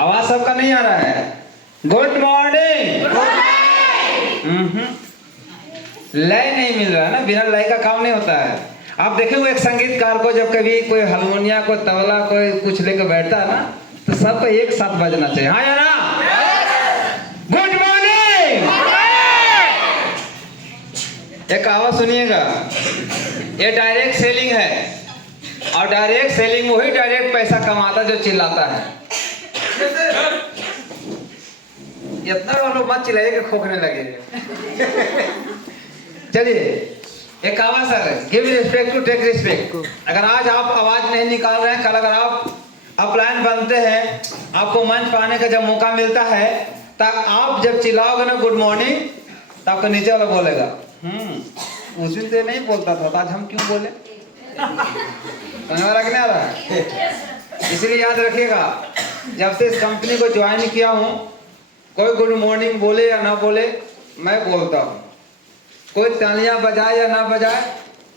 आवाज सबका नहीं आ रहा है। Good morning. लय नहीं मिल रहा है ना, बिना लय का काम नहीं होता है। आप देखें वो एक संगीतकार को जब कभी कोई हारमोनिया कोई तबला कोई कुछ लेकर बैठता है ना, तो सबको एक साथ बजना चाहिए। हाँ या ना? Good morning. एक आवाज सुनिएगा, ये डायरेक्ट सेलिंग है, और डायरेक्ट सेलिंग वही डायरेक्ट पैसा कमाता जो चिल्लाता है। इतना वालों मत चिल्लाइए कि खोखने लगे। चलिए एक आवाज है, give respect to take respect. अगर आज आप आवाज नहीं निकाल रहे हैं, कल अगर आप अपलाइन बनते हैं, आपको मंच पाने का जब मौका मिलता है, तब आप जब चिल्लाओगे ना गुड मॉर्निंग, तो आपको नीचे वाला बोलेगा उस दिन तो नहीं बोलता था, तो आज हम क्यों बोले? समझ वाला कि नहीं आ रहा है? इसलिए याद रखिएगा, जब से इस कंपनी को ज्वाइन किया हूँ, कोई गुड मॉर्निंग बोले या ना बोले, मैं बोलता हूँ। कोई तालियां बजाए या ना बजाए,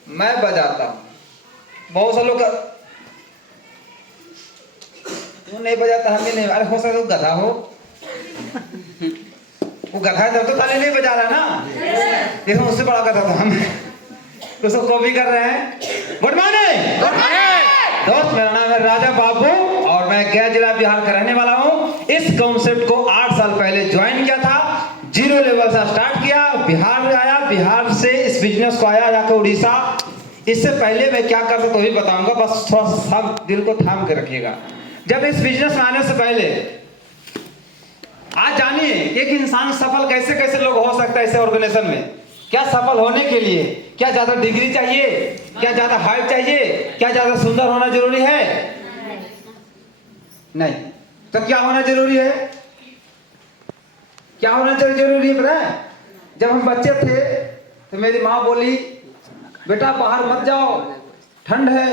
मैं बजाता हूँ। बहुत से लोग तू नहीं बजाता, हम भी नहीं। अरे हो सकता है गधा हो, वो गधा है तब तो ताली नहीं बजा रहा ना, देखो उससे बड़ा गधा था हम तो सब कॉपी कर रहे हैं। गुड मॉर्निंग दोस्त, मेरा नाम है राजा बाबू और मैं गया जिला बिहार का रहने वाला हूँ। इस कॉन्सेप्ट को 8 साल पहले ज्वाइन किया था, 0 लेवल से स्टार्ट किया, बिहार में आया, बिहार से इस बिजनेस को आया जाकर उड़ीसा। इससे पहले मैं क्या करता तो भी बताऊंगा, बस थोड़ा सब दिल को थाम के रखिएगा। जब इस बिजनेस में आने से पहले, आज जानिए एक इंसान सफल कैसे कैसे लोग हो सकता है इस ऑर्गेनाइजेशन में। क्या सफल होने के लिए क्या ज्यादा डिग्री चाहिए, क्या ज्यादा हाइट चाहिए, क्या ज्यादा सुंदर होना जरूरी है? नहीं। तो क्या होना जरूरी है? क्या होना जरूरी है पता है? जब हम बच्चे थे तो मेरी माँ बोली बेटा बाहर मत जाओ, ठंड है,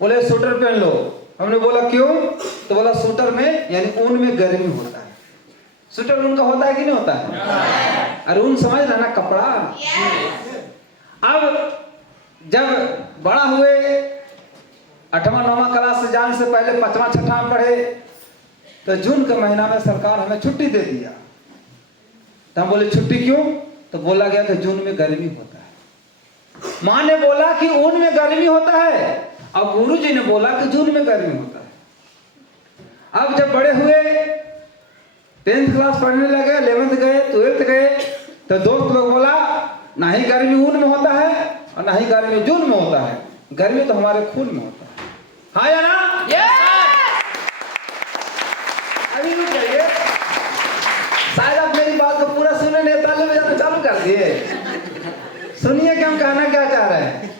बोले स्वेटर पहन लो। हमने बोला क्यों? तो बोला स्वेटर में यानी ऊन में गर्मी होता है। स्वेटर ऊन का होता है कि नहीं होता है? अरे ऊन समझ रहा ना, कपड़ा। अब जब बड़ा हुए, 8वां 9वां क्लास से जाने से पहले 5वां 6वां में पढ़े, तो जून के महीना में सरकार हमें छुट्टी दे दिया। तो हम बोले छुट्टी क्यों? तो बोला गया कि जून में गर्मी होता है। माँ ने बोला कि ऊन में गर्मी होता है, और गुरुजी ने बोला कि जून में गर्मी होता है। अब जब बड़े हुए, 10th क्लास पढ़ने लगे, 11th गए, 12th गए, तो दोस्त लोग बोला ना ही गर्मी ऊन में होता है और ना ही गर्मी जून में होता है, गर्मी तो हमारे खून में होता है। हाँ या ना? अभी रुक जाइए, शायद आप मेरी बात को पूरा सुने नहीं, ताली बजाना चालू कर दिए। सुनिए कि हम कहना क्या चाह रहे हैं।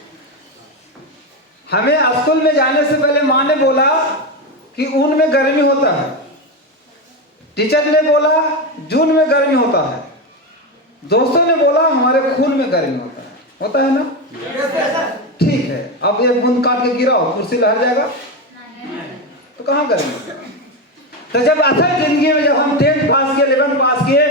हमें स्कूल में जाने से पहले माँ ने बोला कि ऊन में गर्मी होता है, टीचर ने बोला जून में गर्मी होता है, दोस्तों ने बोला हमारे खून में गर्मी होता है ना? ठीक है, अब एक बूंद काट के गिराओ, कुर्सी लहर जाएगा? तो कहाँ गर्मी होता है? तो जब असल जिंदगी में जब हम 10th पास किए, 11th पास किए,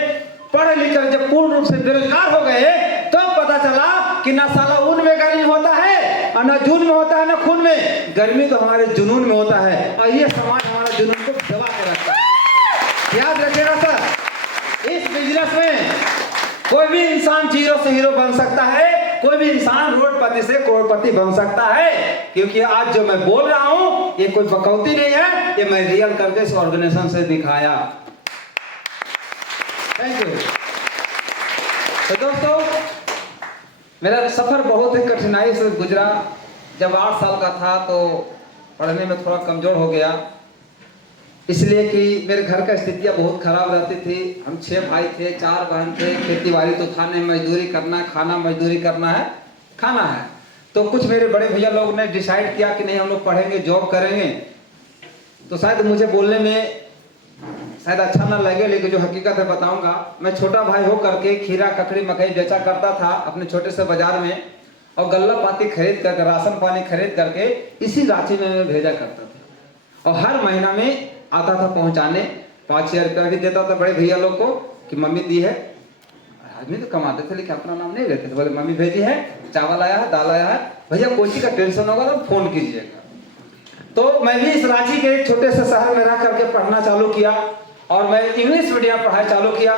पढ़े लिखकर जब पूर्ण रूप से बेरोजगार हो गए, तो पता चला कि ना साला ऊन में गर्मी होता है और ना जून में होता है ना खून में, गर्मी तो हमारे जुनून में होता है। और ये समाज हमारा जुनून को दबा के रखता है। याद रखिएगा सर, इस बिजनेस में कोई भी इंसान जीरो से हीरो बन सकता है, कोई भी इंसान रोडपति से करोड़पति बन सकता है, क्योंकि आज जो मैं बोल रहा हूं ये कोई बकौती नहीं है, ये मैं रियल करके इस ऑर्गेनाइजेशन से दिखाया। Thank you. तो दोस्तों, मेरा सफर बहुत ही कठिनाई से गुजरा। जब 8 साल का था तो पढ़ने में थोड़ा कमजोर हो गया, इसलिए कि मेरे घर का स्थितियाँ बहुत खराब रहती थी। हम 6 भाई थे, 4 बहन थे, खेती बाड़ी तो था नहीं, मजदूरी करना, खाना मजदूरी करना है, खाना है। तो कुछ मेरे बड़े भैया लोग ने डिसाइड किया कि नहीं हम लोग पढ़ेंगे, जॉब करेंगे। तो शायद मुझे बोलने में शायद अच्छा ना लगे, लेकिन जो हकीकत है बताऊंगा। मैं छोटा भाई हो करके खीरा ककड़ी मकई बेचा करता था अपने छोटे से बाजार में, और गल्ला पाती खरीद करके, राशन पानी खरीद करके इसी रांची में मैं भेजा करता था। और हर महीना में आता था पहुंचाने, 5,000 रुपया भी देता था बड़े भैया लोग को कि मम्मी दी है। आदमी तो कमाते थे लेकिन अपना नाम नहीं लेते थे, बोले मम्मी भेजी है, चावल आया है, दाल आया है, भैया कोई चीज का टेंशन होगा तो फोन कीजिएगा। तो मैं भी इस रांची के छोटे से शहर में रह करके पढ़ा पढ़ना चालू किया और मैं इंग्लिश मीडियम पढ़ाई चालू किया।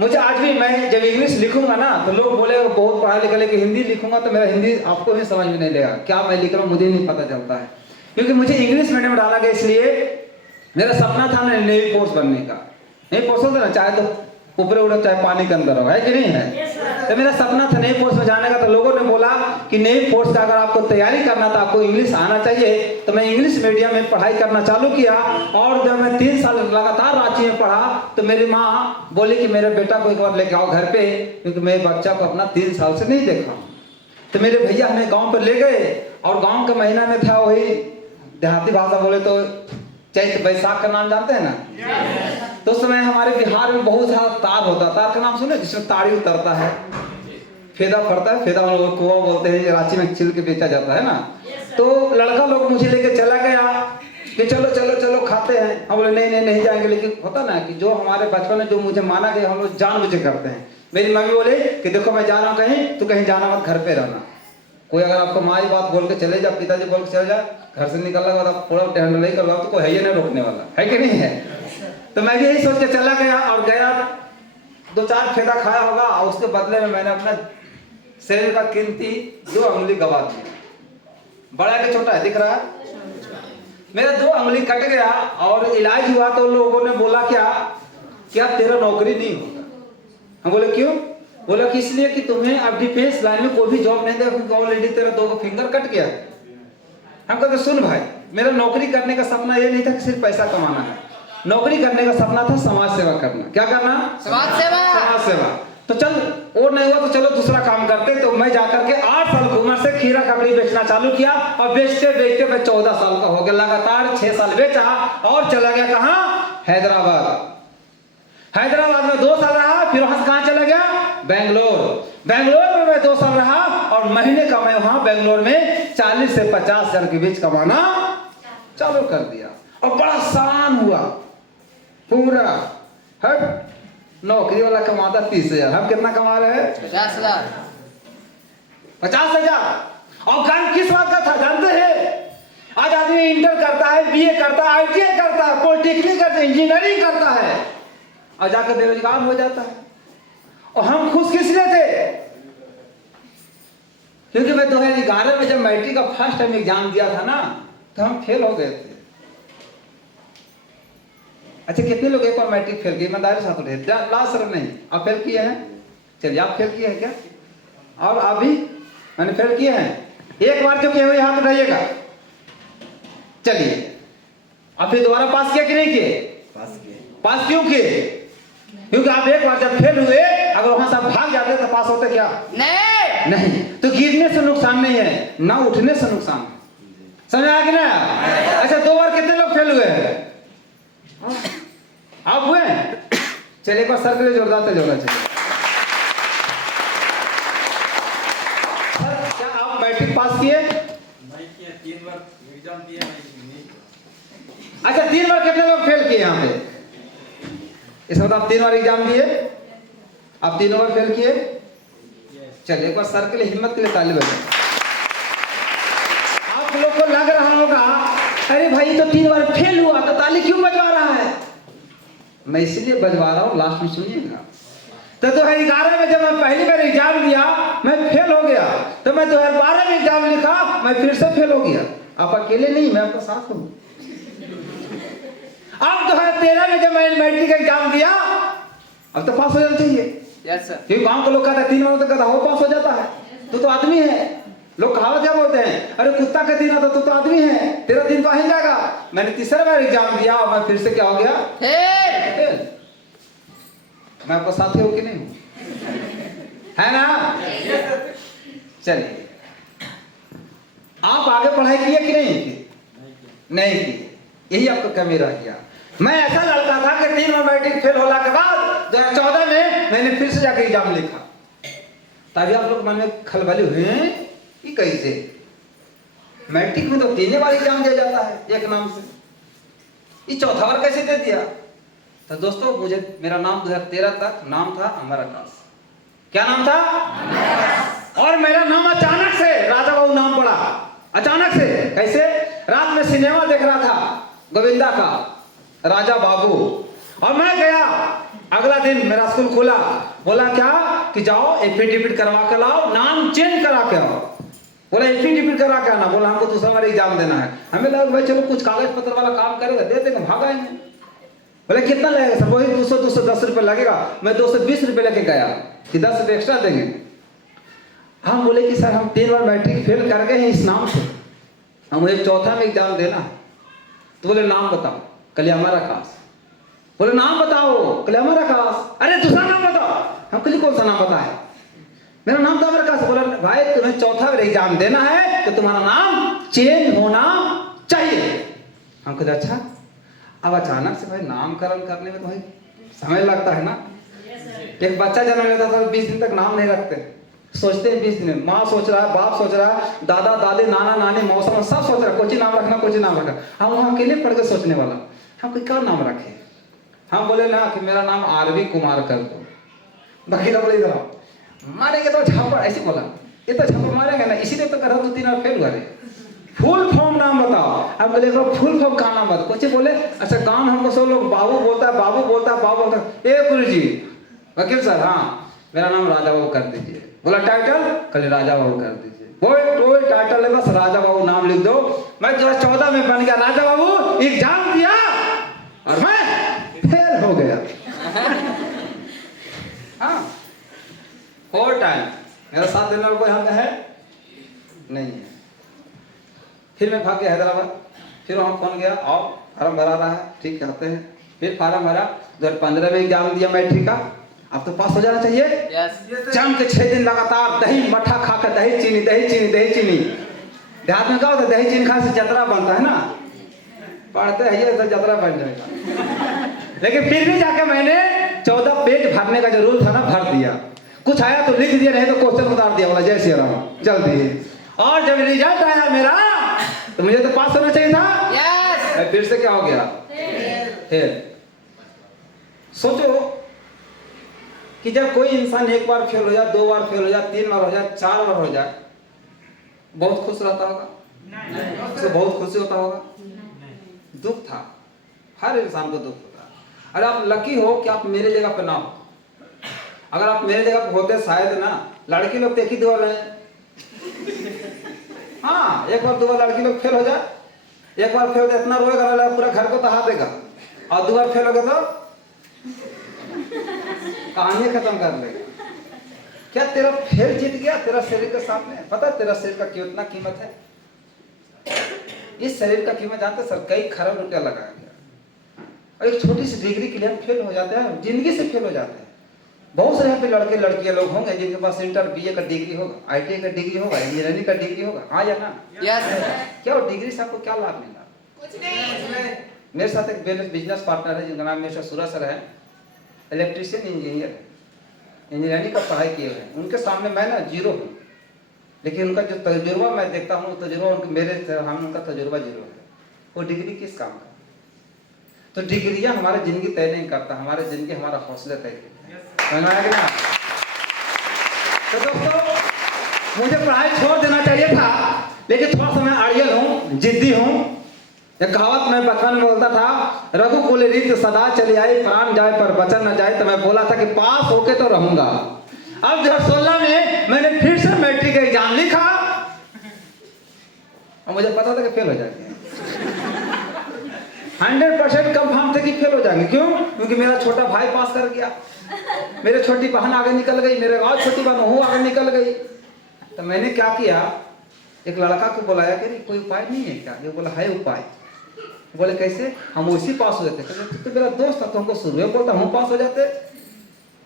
मुझे आज भी, मैं जब इंग्लिश लिखूंगा ना तो लोग बोलेगा बहुत पढ़ा लिखा, लेकिन हिंदी लिखूंगा तो मेरा हिंदी आपको भी समझ में नहीं लेगा, क्या मैं लिख रहा हूँ मुझे नहीं पता चलता है, क्योंकि मुझे इंग्लिश मीडियम में डाला गया। इसलिए मेरा सपना था ना नेवी फोर्स बनने का। नेवी फोर्स होता ना, चाहे तो ऊपर उड़ो चाहे पानी के अंदर हो, है कि नहीं है? तो मेरा सपना था नेवी फोर्स में जाने का। तो लोगों ने बोला कि नेवी फोर्स का अगर आपको तैयारी करना था, आपको इंग्लिश आना चाहिए। तो मैं इंग्लिश मीडियम में पढ़ाई करना चालू किया और जब मैं 3 साल लगातार रांची में पढ़ा तो मेरी माँ बोली कि मेरे बेटा को एक बार लेके आओ घर पे, क्योंकि मैं बच्चा को अपना 3 साल से नहीं देखा। तो मेरे भैया हमें गाँव पर ले गए और गाँव के महीना में था वही, देहाती भाषा बोले तो चैत बैसाख का नाम जानते हैं ना? तो उस समय हमारे बिहार में बहुत सारा तार होता, तार का नाम सुने, जिसमें ताड़ी उतरता है, फेदा फरता है, फेदा हम लोग कुआ बोलते हैं, रांची में छिल के बेचा जाता है ना। तो लड़का लोग मुझे लेके चला गया कि चलो चलो चलो खाते हैं। हम बोले नहीं जाएंगे, लेकिन होता ना कि जो हमारे बचपन में जो मुझे माना गया हम लोग जान मुझे करते हैं। मेरी मम्मी बोले कि देखो मैं जा रहा हूँ कहीं, तो कहीं जाना मत, घर पे रहना। कोई अगर आपको माँ ही बात बोल के चले जा, पिताजी बोल के चले जा, घर से निकलने के बाद आप पूरा टेंडर नहीं करवाओ तो कोई है ही नहीं रोकने वाला, है कि नहीं है? तो मैं भी यही सोच के चला गया और गया, 2-4 फेदा खाया होगा और उसके बदले में मैंने अपना शरीर का कीमती 2 अंगुली गवा दी। बड़ा के छोटा है दिख रहा है? मेरा 2 अंगुली कट गया और इलाज हुआ तो लोगों ने बोला क्या तेरा नौकरी नहीं होगा। हम बोले क्यों? बोला कि इसलिए कि तुम्हें अब डिफेंस लाइन में कोई भी जॉब नहीं देगा, क्योंकि ऑलरेडी तेरा 2 फिंगर कट गया। हम कहते सुन भाई, मेरा नौकरी करने का सपना ये नहीं था कि सिर्फ पैसा कमाना है, नौकरी करने का सपना था समाज सेवा करना। क्या करना? समाज सेवा। समाज सेवा। तो चल और नहीं हुआ तो चलो दूसरा काम करते। तो मैं जाकर के 8 साल की उम्र से खीरा ककड़ी बेचना चालू किया और बेचते बेचते मैं 14 साल का हो गया। लगातार 6 साल बेचा और चला गया कहाँ? हैदराबाद। हैदराबाद में 2 साल रहा, फिर वहां से कहां चला गया? बेंगलोर में मैं 2 साल रहा और महीने का मैं वहां बेंगलोर में 40 से 50 हजार के बीच कमाना चालू कर दिया और बड़ा आसान हुआ पूरा। हट, नौकरी वाला कमाता 30,000, हम कितना कमा रहे हैं? 50,000। 50,000। और काम किस बात का था जानते हैं? आज आदमी इंटर करता है, बीए करता है, ITI करता है, पॉलिटेक्निक करता है, इंजीनियरिंग करता है और जाकर बेरोजगार हो जाता है। और हम खुश किस लिए थे? क्योंकि मैं 2011 में जब मैट्रिक का फर्स्ट टाइम एग्जाम दिया था ना तो हम फेल हो गए थे। अच्छा, कितने लोग एक बार मैट्रिक फेल किए? ईमानदारी साथ उठे, लास्ट सर नहीं। आप फेल किए हैं? चलिए, आप फेल किए हैं क्या? और आप भी मैंने फेल किए हैं? एक बार जो किए हुए हाथ उठाइएगा। चलिए, आप फिर दोबारा पास किया कि नहीं किए? पास किए। पास क्यों किए? क्योंकि आप एक बार जब फेल हुए, अगर वहां से भाग जाते तो पास होते क्या? नहीं। तो गिरने से नुकसान नहीं है, ना उठने से नुकसान है। समझ आया कि ना? अच्छा, 2 बार कितने लोग फेल हुए हैं? आप हुए? चलिए एक बार सर के लिए जोरदार से जोड़ना चाहिए। सर, क्या आप मैट्रिक पास किए? नहीं किए, 3 बार एग्जाम दिए नहीं। अच्छा, 3 बार कितने लोग फेल किए यहाँ पे? इस मतलब आप 3 बार एग्जाम दिए, आप 3 बार फेल किए। चलिए एक बार सर के लिए हिम्मत के लिए ताली बजाएं। आप लोग को लग रहा होगा अरे भाई तो 3 बार फेल हुआ तो ताली क्यों बजवा रहा है? मैं इसलिए बजवा रहा हूँ, लास्ट में सुनिएगा। तो 2011 में जब मैं पहली बार एग्जाम दिया मैं फेल हो गया, तो मैं 2012 में एग्जाम लिखा, मैं फिर से फेल हो गया। आप अकेले नहीं, मैं आपका साथ हूँ। अब 2013 में जब मैंने मैट्रिक एग्जाम दिया, अब तो पास हो जाना चाहिए। Yes sir. क्योंकि गांव के लोग कहते हैं 3 बार तो कहता हो पास हो जाता है, तो आदमी है। लोग कहावत क्या बोलते हैं, अरे कुत्ता का दिन आता तो आदमी है, तेरा दिन तो आ ही जाएगा। मैंने तीसरा बार एग्जाम दिया और मैं फिर से क्या हो गया? फेल। मैं आपका साथी हूँ कि नहीं हूँ? है ना? चलिए, आप आगे पढ़ाई किए कि नहीं की? नहीं की। यही आपको कमी रह गया। मैं ऐसा लड़का था कि 3 बार मैट्रिक फेल होने के बाद 2014 में मैंने फिर से जाकर एग्जाम लिखा। तभी आप लोग मन में खलबली हुए कि कैसे मैट्रिक में तो 3 बार एग्जाम दिया जाता है एक नाम से, ये 4था बार कैसे दे दिया? तो दोस्तों, मुझे मेरा नाम 2013 तक नाम था अमर आकाश। क्या नाम था? और मेरा नाम अचानक से राजा बाबू नाम पड़ा। अचानक से कैसे? रात में सिनेमा देख रहा था गोविंदा का, राजा बाबू। और मैं गया, अगला दिन मेरा स्कूल खुला, बोला क्या कि जाओ एफिडेविट करवा के लाओ, नाम चेंज करा के आओ। बोला एफिडेविट करा के आना, बोला हमको दूसरा बार एग्जाम देना है। हमें लगा भाई चलो कुछ कागज पत्र वाला काम करेगा, दे देंगे, भाग आएंगे। बोले कितना लगेगा सर? वही 210 रुपये लगेगा। मैं 220 रुपये लेके गया कि 10 रुपये एक्स्ट्रा देंगे। हम बोले कि सर हम 3 बार मैट्रिक फेल कर गए हैं इस नाम से, हमें चौथा में एग्जाम देना है। तो बोले नाम बताओ, कल्यामर आकाश। बोले नाम बताओ, कल्यामर आकाश। अरे दूसरा नाम बताओ। हम कल कौन सा नाम बताए? मेरा नाम तो अमर आकाश। बोला भाई तुम्हें चौथा में एग्जाम देना है तो तुम्हारा नाम चेंज होना चाहिए। हम कहते अच्छा। अब अचानक से भाई नामकरण करने में तो भाई समय लगता है ना। एक बच्चा जन्म लेता था 20 दिन तक नाम नहीं रखते, सोचते हैं 20 दिन में। माँ सोच रहा है, बाप सोच रहा है, दादा दादी नाना नानी मौसा सब सोच रहा है कोची नाम रखना, कोची नाम रखना। हम वहाँ अकेले पढ़ के सोचने वाला हम कोई क्या नाम रखे। हम बोले ना कि मेरा नाम आरवी कुमार कर दो। बाकी लोग बोले इधर मारेंगे तो झापड़, ऐसे बोला ये तो झापड़ मारेंगे ना, इसीलिए तो करा 2-3 बार फेल हुआ। फुल फॉर्म नाम बताओ। अब बोले फुल फॉर्म का नाम बताओ। कुछ बोले अच्छा गाँव हमको सब लोग बाबू बोलता है, बाबू बोलता है, बाबू बोलता है। ए गुरु जी वकील सर, हाँ मेरा नाम राजा बाबू कर दीजिए। बोला टाइटल, कल राजा बाबू कर दीजिए। कोई टाइटल है बस राजा बाबू नाम लिख दो। मैं 2014 में बन गया राजा बाबू, एग्जाम दिया और मैं फेल हो गया। हाँ 4 टाइम मेरा साथ देने वाला कोई यहाँ है नहीं है। फिर मैं भाग गया हैदराबाद। फिर वहाँ फोन गया और फार्म भरा रहा है, ठीक कहते हैं। फिर फार्म भरा, 2015 में एग्जाम दिया मैट्रिक का। अब तो पास हो जाना चाहिए। जम के 6 दिन लगातार दही मठा खा कर, दही चीनी दही चीनी दही चीनी। देहात में क्या होता है, दही चीनी खाने से जतरा बनता है ना, पढ़ते हैं तो जतरा बन जाएगा। लेकिन फिर भी जाके मैंने 14 पेज भरने का जो रूल था ना भर दिया। कुछ आया तो लिख दिया, नहीं तो क्वेश्चन उतार दिया, बोला जय श्री राम चल दिए। और जब रिजल्ट आया मेरा तो मुझे तो पास होना चाहिए था। yes! फिर से क्या हो गया, फेल। सोचो कि जब कोई इंसान एक बार फेल हो जाए, 2 बार फेल हो जाए, 3 बार हो जाए, 4 बार हो जाए, बहुत खुश रहता होगा, उसे बहुत खुशी होता होगा। दुख था, हर इंसान को दुख होता है। अरे आप लकी हो कि आप मेरे जगह पे ना हो। अगर आप मेरे जगह पे होते शायद ना, लड़की लोग देखी 2 बार है। हाँ 1 बार 2 बार लड़की लोग फेल हो जाए, 1 बार फेल हो जाए इतना रोएगा पूरा घर को तहा देगा, और 2 बार फेल हो गया तो कहानी खत्म कर लेगा। क्या तेरा फेल जीत गया तेरा शरीर के सामने? पता है तेरा शरीर का कितना कीमत है? इस शरीर का कीमत जानते सर, कई खरब रुपया लगाया गया। और एक छोटी सी डिग्री के लिए हम फेल हो जाते हैं, जिंदगी से फेल हो जाते हैं। बहुत से यहाँ पे लड़के लड़कियां लोग होंगे जिनके पास इंटर बीए का डिग्री होगा, ITI का डिग्री होगा, इंजीनियरिंग का डिग्री होगा। हाँ या ना? क्या वो डिग्री से आपको क्या लाभ मिला? कुछ नहीं। मेरे साथ एक बिजनेस पार्टनर है जिनका नाम मिस्टर सूरज सर है, इलेक्ट्रिशियन इंजीनियर है, इंजीनियरिंग का पढ़ाई किए हुए हैं। उनके सामने मैं ना जीरो हूँ, लेकिन उनका जो तजुर्बा मैं देखता हूँ, तजुर्बा मेरे हम उनका तजुर्बा जीरो है। वो डिग्री किस काम का? तो डिग्रियां हमारी जिंदगी तय नहीं करता, हमारी जिंदगी हमारा हौसला तय करता है। तो दोस्तों मुझे पढ़ाई छोड़ देना चाहिए था, लेकिन थोड़ा सा मैं अड़ियल हूँ, जिद्दी हूँ। एक कहावत मैं बचपन में बोलता था, रघुकुल रीत सदा चली आई, प्राण जाए पर वचन न जाए। तो मैं बोला था कि पास होके तो रहूंगा। अब 2016 में मैंने फिर से मैट्रिक का एग्जाम लिखा और मुझे पता था कि फेल हो जाएंगे। 100% कंफर्म थे कि फेल हो जाएंगे। क्यों? क्योंकि मेरा छोटा भाई पास कर गया, मेरी छोटी बहन आगे निकल गई, मेरे गाँव छोटी बहन वो आगे निकल गई। तो मैंने क्या किया, एक लड़का को बुलाया कि कोई उपाय नहीं है क्या? ये बोला है उपाय। बोले कैसे? हम उसी पास हो जाते। तो मेरा दोस्त था तो हमको शुरू में बोलता हम पास हो जाते।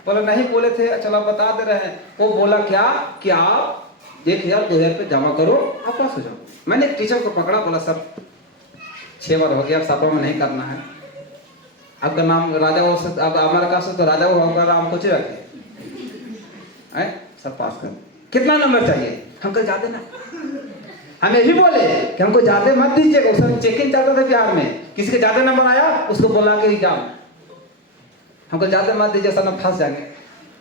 बोले नहीं बोले थे, चलो बता दे रहे हैं। वो बोला क्या कि आप 1000 2000 रुपये जमा करो, आप पास हो जाओ। मैंने एक टीचर को पकड़ा, बोला सर 6 बार हो गया, 7 में नहीं करना है। आपका नाम राजा हो, अब हमारा काश तो राजा हो, आपका नाम कुछ रखे सब पास कर। कितना नंबर चाहिए? हम कल जाते ना, हम यही बोले कि हमको ज्यादा मत दीजिएगा। उस समय चेकिंग चलता था बिहार में, किसी के ज्यादा नंबर आया उसको बुला के एग्जाम, हमको ज्यादा मत दीजिए सर, हम फंस जाएंगे।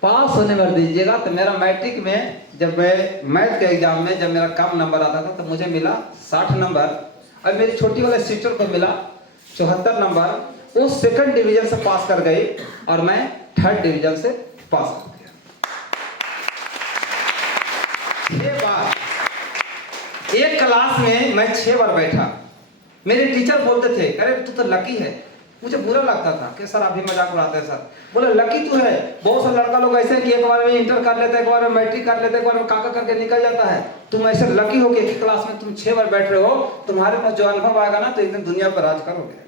पास होने में दीजिएगा। तो मेरा मैट्रिक में जब मैं मैथ के एग्जाम में जब मेरा कम नंबर आता था तो मुझे मिला 60 नंबर, और मेरी छोटी वाले सिस्टर को मिला 74 नंबर, वो सेकंड डिवीजन से पास कर गई और मैं थर्ड डिवीजन से पास कर गया। 6 बार एक क्लास में मैं 6 बार बैठा। मेरे टीचर बोलते थे अरे तू तो लकी है। मुझे बुरा लगता था कि सर आप भी मजाक उड़ाते हैं सर। बोले लकी तू है, बहुत सा लड़का लोग ऐसे हैं कि एक बार में इंटर कर लेता है, एक बार में मैट्रिक कर लेता है, एक बार में काका करके निकल जाता है। तुम ऐसे लकी हो कि एक क्लास में तुम 6 बार बैठ रहे हो, तुम्हारे पास जो अनुभव आएगा ना तो एक दिन दुनिया पर राज करोगे।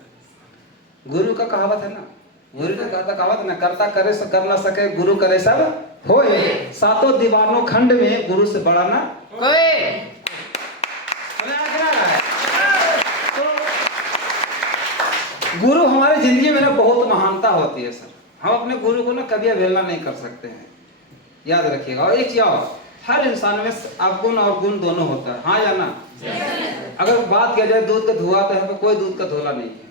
गुरु का कहावत है ना, गुरु का कहावत है ना, करता करे सो कर ना सके, गुरु करे सब होए। 7 दीवानों खंड में गुरु से बड़ा ना कोई। गुरु हमारी जिंदगी में ना बहुत महानता होती है सर। हम अपने गुरु को ना कभी अवहेलना नहीं कर सकते हैं, याद रखिएगा। और एक याद, हर इंसान में अवगुण और गुण दोनों होता है, हाँ या ना। अगर बात किया जाए दूध का धुआं तो है, कोई दूध का धोला नहीं है।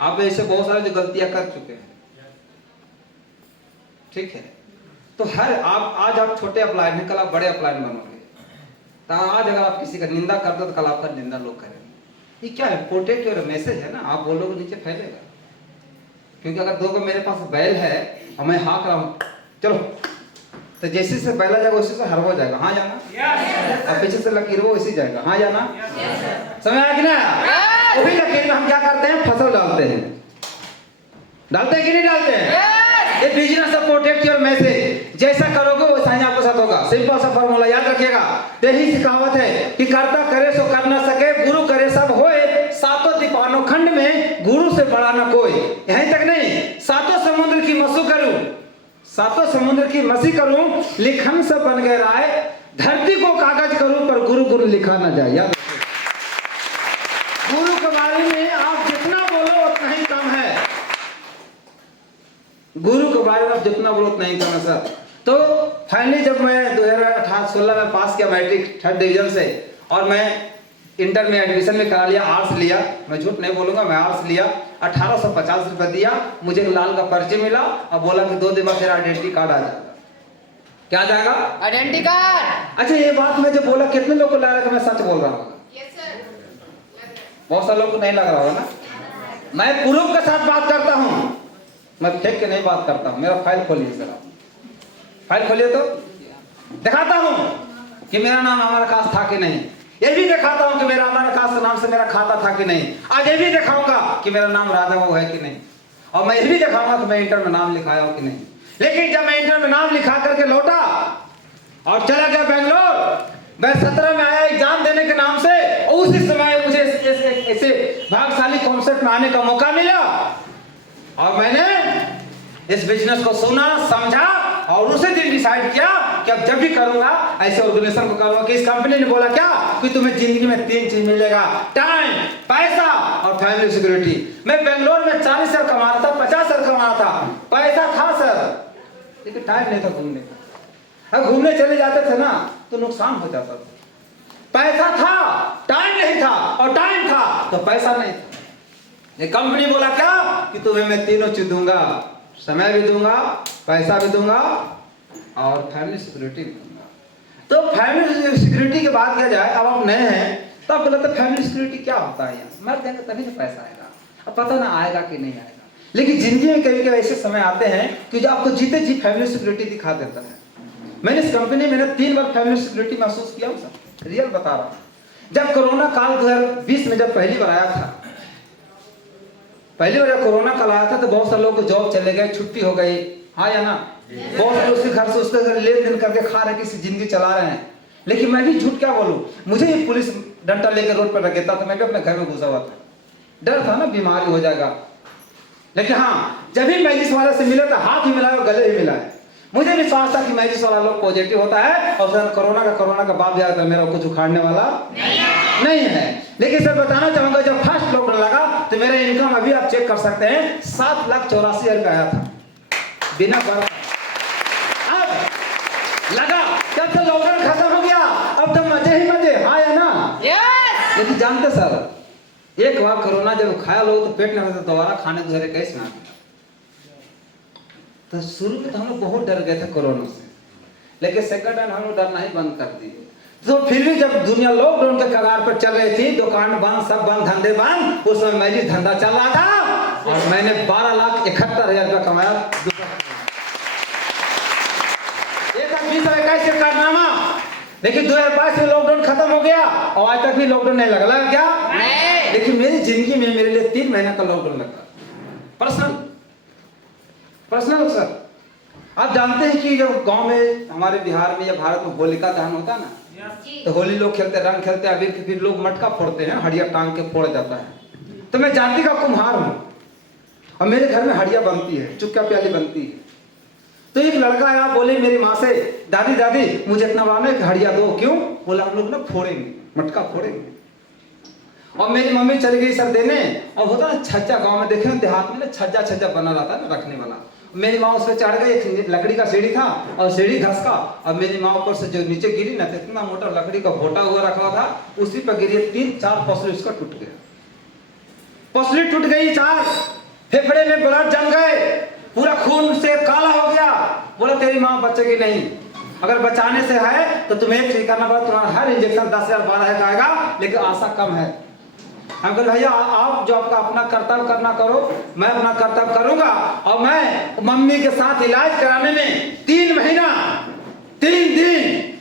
आप ऐसे बहुत सारे जो गलतियां कर चुके हैं, ठीक है। तो हर आप आज आप छोटे अपलाइन हैं, कल आप बड़े अपलाइन बनोगे। तो आज अगर आप किसी का निंदा करते हो तो कल आपका निंदा लोग करेंगे। ये क्या है, प्रोटेक्ट योर मैसेज है ना, आप बोलोगे नीचे फैलेगा। क्योंकि अगर 2 को मेरे पास बैल है और मैं हाँक रहा हूँ चलो, तो जैसे से बैला जाएगा उसी से हरवा जाएगा, हाँ जाना। और पीछे से लकीर वो इसी जाएगा, हाँ जाना। समझ आया कि ना? वही लकीर में हम क्या करते हैं, फसल डालते हैं। डालते हैं कि नहीं डालते हैं? ये बिजनेस है, प्रोटेक्ट योर मैसेज। जैसा करोगे वैसा ही आपके साथ होगा। सिंपल सा फॉर्मूला याद रखिएगा। यही कहावत है कि करता करे सो कर ना सके, गुरु करे सब होए। 7 दीवानों खंड में गुरु से बड़ा ना कोई। यहीं तक नहीं, 7 समुद्र की मसू करूं, 7 समुद्र की मसी करूं, लिखन से बन गए राय, धरती को कागज करूं पर गुरु गुरु लिखा ना जाए। याद रखिए, गुरु के बारे में आप जितना बोलो उतना ही कम है। गुरु के बारे में आप जितना बोलो उतना ही कम है सर। तो फाइनली जब मैं 2018-16 में पास किया मैट्रिक 3rd डिवीजन से, और मैं इंटर में एडमिशन में करा लिया, आर्ट्स लिया। मैं झूठ नहीं बोलूंगा, मैं आर्ट्स लिया। 1850 रुपये दिया, मुझे लाल का पर्ची मिला और बोला कि 2 दिन बाद तेरा आइडेंटिटी कार्ड आ जाएगा। क्या आ जाएगा? Identity card. अच्छा, ये बात मैं जब बोला कितने लोग को लग रहा है कि मैं सच बोल रहा हूँ? बहुत सारे लोग को नहीं लग रहा होगा ना। मैं प्रूफ के साथ बात करता हूँ, मैं फेंक के नहीं बात करता हूँ। मेरा फाइल खोलिए सर, आप फाइल खोलिए तो दिखाता हूँ कि मेरा नाम अमर आकाश था कि नहीं। ये भी दिखाता हूँ कि मेरा अमर आकाश के नाम से मेरा खाता था कि नहीं। आज ये भी दिखाऊंगा कि मेरा नाम राधा बाबू है कि नहीं। और मैं ये भी दिखाऊंगा कि मैं इंटर में नाम लिखाया हूँ कि नहीं। लेकिन जब मैं इंटर में नाम लिखा करके लौटा और चला गया बेंगलोर, मैं 17 में आया एग्जाम देने के नाम से, और उसी समय मुझे ऐसे भाग्यशाली कॉन्सेप्ट में आने का मौका मिला और मैंने इस बिजनेस को सुना, समझा और उसी दिन डिसाइड किया कि अब जब भी करूंगा ऐसे ऑर्गेनाइजेशन को करूंगा। कि इस कंपनी ने बोला क्या कि तुम्हें जिंदगी में 3 चीज मिलेगा, टाइम, पैसा और फैमिली सिक्योरिटी। मैं बेंगलोर में 40 साल कमा रहा था, 50 साल कमा रहा था। पैसा था सर, लेकिन टाइम नहीं था घूमने का। अगर घूमने चले जाते थे ना तो नुकसान हो जाता था। पैसा था, टाइम नहीं था, और टाइम था तो पैसा नहीं था। ये कंपनी बोला क्या कि तुम्हें मैं तीनों चीज दूंगा, समय भी दूंगा, पैसा भी दूंगा और फैमिली सिक्योरिटी भी दूंगा। तो फैमिली सिक्योरिटी की बात किया जाए, अब आप नए हैं तो आपको लगता है फैमिली सिक्योरिटी क्या होता है? यार मर जाएंगे तभी तो पैसा आएगा, अब पता ना आएगा कि नहीं आएगा। लेकिन जिंदगी में कभी कभी ऐसे समय आते हैं कि जो आपको जीते जी फैमिली सिक्योरिटी दिखा देता है। मैंने इस कंपनी में 3 बार फैमिली सिक्योरिटी महसूस किया हूँ सर, रियल बता रहा हूँ। जब कोरोना काल 2020 में जब पहली बार आया था, पहली बार कोरोना काल आया था तो बहुत सारे लोगों को जॉब चले गए, छुट्टी हो गई, हाँ या ना। बहुत सारे उसके घर से उसके घर लेन देन करके खा रहे, किसी जिंदगी चला रहे हैं। लेकिन मैं भी झूठ क्या बोलूं, मुझे ही पुलिस डंडा लेकर रोड पर रख देता था, मैं भी अपने घर में घुसा हुआ था। डर था ना बीमारी हो जाएगा। लेकिन हाँ, जब भी मैजिस वाला से मिला तो हाथ ही मिलाया, गले ही मिलाया। मुझे विश्वास था कि मैजिस वाला लोग पॉजिटिव होता है और सर कोरोना का बाप जाता मेरा कुछ उखाड़ने वाला नहीं है। लेकिन सर बताना चाहूंगा, जब फर्स्ट लॉकडाउन लगा तो मेरा इनकम अभी आप चेक कर सकते हैं 7,84,000 आया था बिना कर। अब लगा जब से लॉकडाउन खत्म हो गया अब तो मजे ही मजे, हाँ या ना। लेकिन जानते सर, एक बार कोरोना जब खाया लोग तो पेट नहीं भरता, दोबारा खाने गुजरे कैसे ना। तो शुरू में तो हम लोग बहुत डर गए थे कोरोना से, लेकिन सेकंड टाइम हम लोग डरना ही बंद कर दिए। तो फिर भी जब दुनिया लॉकडाउन के कगार पर चल रही थी, दुकान बंद, सब बंद, धंधे बंद, उस समय मैजिक धंधा चल रहा था और मैंने 12,71,000 रुपया कमाया। 2021 से कारनामा, लेकिन 2022 में लॉकडाउन खत्म हो गया और आज तक भी लॉकडाउन नहीं लगा क्या? नहीं। लेकिन मेरी जिंदगी में मेरे लिए 3 महीने का लॉकडाउन लगा, पर्सनल सर। आप जानते हैं कि जब गांव में, हमारे बिहार में या भारत में होलिका दहन होता है ना, तो होली लोग खेलते, रंग खेलते, अबीर के फिर लोग मटका फोड़ते हैं, हड़िया टांग के फोड़ा जाता है। तो मैं जाति का कुम्हार हूँ और मेरे घर में हड़िया बनती है, चुक्का प्याली बनती है। तो एक लड़का आया, बोले मेरी माँ से, दादी दादी मुझे इतना बनाना है कि हड़िया दो। क्यों? बोला हम लोग ना फोड़ेंगे, मटका फोड़ेंगे। और मेरी मम्मी चली गई सर देने, और होता ना छज्जा, गांव में देखे देहात में ना छज्जा बना रहता है ना रखने वाला। मेरी माँ उस पर चढ़ गई, एक लकड़ी का सीढ़ी था और सीढ़ी घसका और मेरी माँ ऊपर से जो नीचे गिरी ना, तो इतना मोटा लकड़ी का घोटा हुआ रखा था, उसी पर गिरी, 3-4 पसली उसका टूट गया, पसली टूट गई, 4 फेफड़े में ब्लड जम गए, पूरा खून से काला हो गया। बोला तेरी माँ बचेगी नहीं, अगर बचाने से है तो तुम्हें एक चीज करना पड़ा, तुम्हारा हर इंजेक्शन 10,000 12,000 का आएगा, लेकिन आशा कम है। हम कहे भैया आप जो आपका अपना कर्तव्य करना करो, मैं अपना कर्तव्य करूंगा। और मैं मम्मी के साथ इलाज कराने में 3 महीना 3 दिन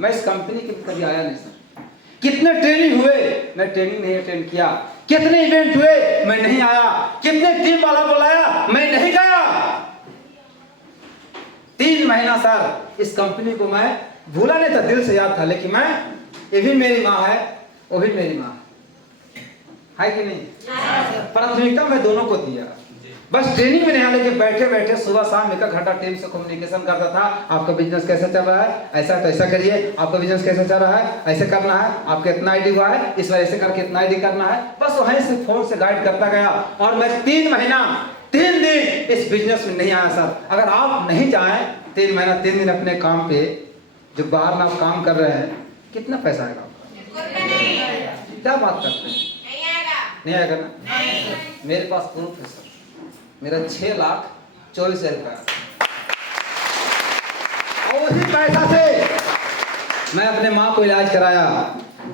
मैं इस कंपनी के कभी आया नहीं सर। कितने ट्रेनिंग हुए, मैं ट्रेनिंग नहीं अटेंड किया। कितने इवेंट हुए, मैं नहीं आया। कितने टीम वाला बुलाया, मैं नहीं गया। 3 महीना सर इस कंपनी को मैं भूला नहीं था, दिल से याद था। लेकिन मैं, ये भी मेरी माँ है, वो भी मेरी माँ है कि नहीं? प्राथमिकता मैं दोनों को दिया। बस ट्रेनिंग में नहीं आने के बैठे बैठे सुबह शाम 1 घंटा टीम से कम्युनिकेशन करता था। आपका बिजनेस कैसा चल रहा है, ऐसा तो ऐसा करिए, आपका बिजनेस कैसा चल रहा है, ऐसे करना है, आपका इतना आईडी हुआ है, इस बार ऐसे करके इतना आईडी करना है। बस वहीं से फोन से गाइड करता गया और मैं 3 महीना 3 दिन इस बिजनेस में नहीं आया सर। अगर आप नहीं जाए 3 महीना 3 दिन अपने काम पे, जो बाहर में आप काम कर रहे हैं, कितना पैसा आएगा आपका? क्या बात करते हैं? नहीं आएगा ना? नहीं। मेरे पास प्रूफ है सर, मेरा 6,24,000 रुपया, और उसी पैसा से मैं अपने माँ को इलाज कराया।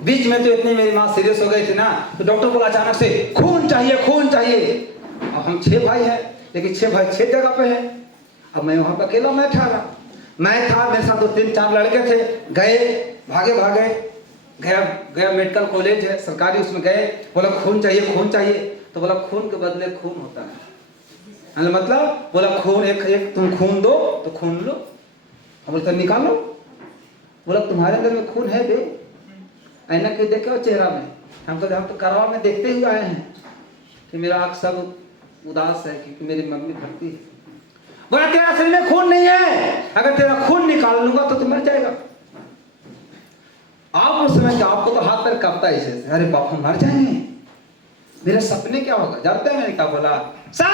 बीच में तो इतनी मेरी माँ सीरियस हो गई थी ना, तो डॉक्टर बोला अचानक से खून चाहिए, खून चाहिए। अब हम 6 भाई हैं, लेकिन 6 भाई 6 जगह पे हैं। अब मैं वहां पर अकेला मैं था, मेरे साथ 2-3-4 लड़के थे। गए, भागे गया मेडिकल कॉलेज है सरकारी, उसमें गए, बोला खून चाहिए, खून चाहिए। तो बोला खून के बदले खून होता है, मतलब बोला खून एक तुम खून दो तो खून लो। बोलता निकालो। बोला तुम्हारे अंदर में खून है बे, ऐनक के देखे हो चेहरा में। हम तो करवा में देखते ही आए हैं कि मेरा आँख सब उदास है क्योंकि मेरी मम्मी भर्ती है। बोला तेरा शरीर में खून नहीं है, अगर तेरा खून निकाल लूंगा तो मर जाएगा। आप उस समय आपको तो हाथ पैर कांपता है ऐसे, अरे बाप हम मर जाएंगे, मेरे सपने क्या होगा? जानते हैं मैंने क्या बोला? सर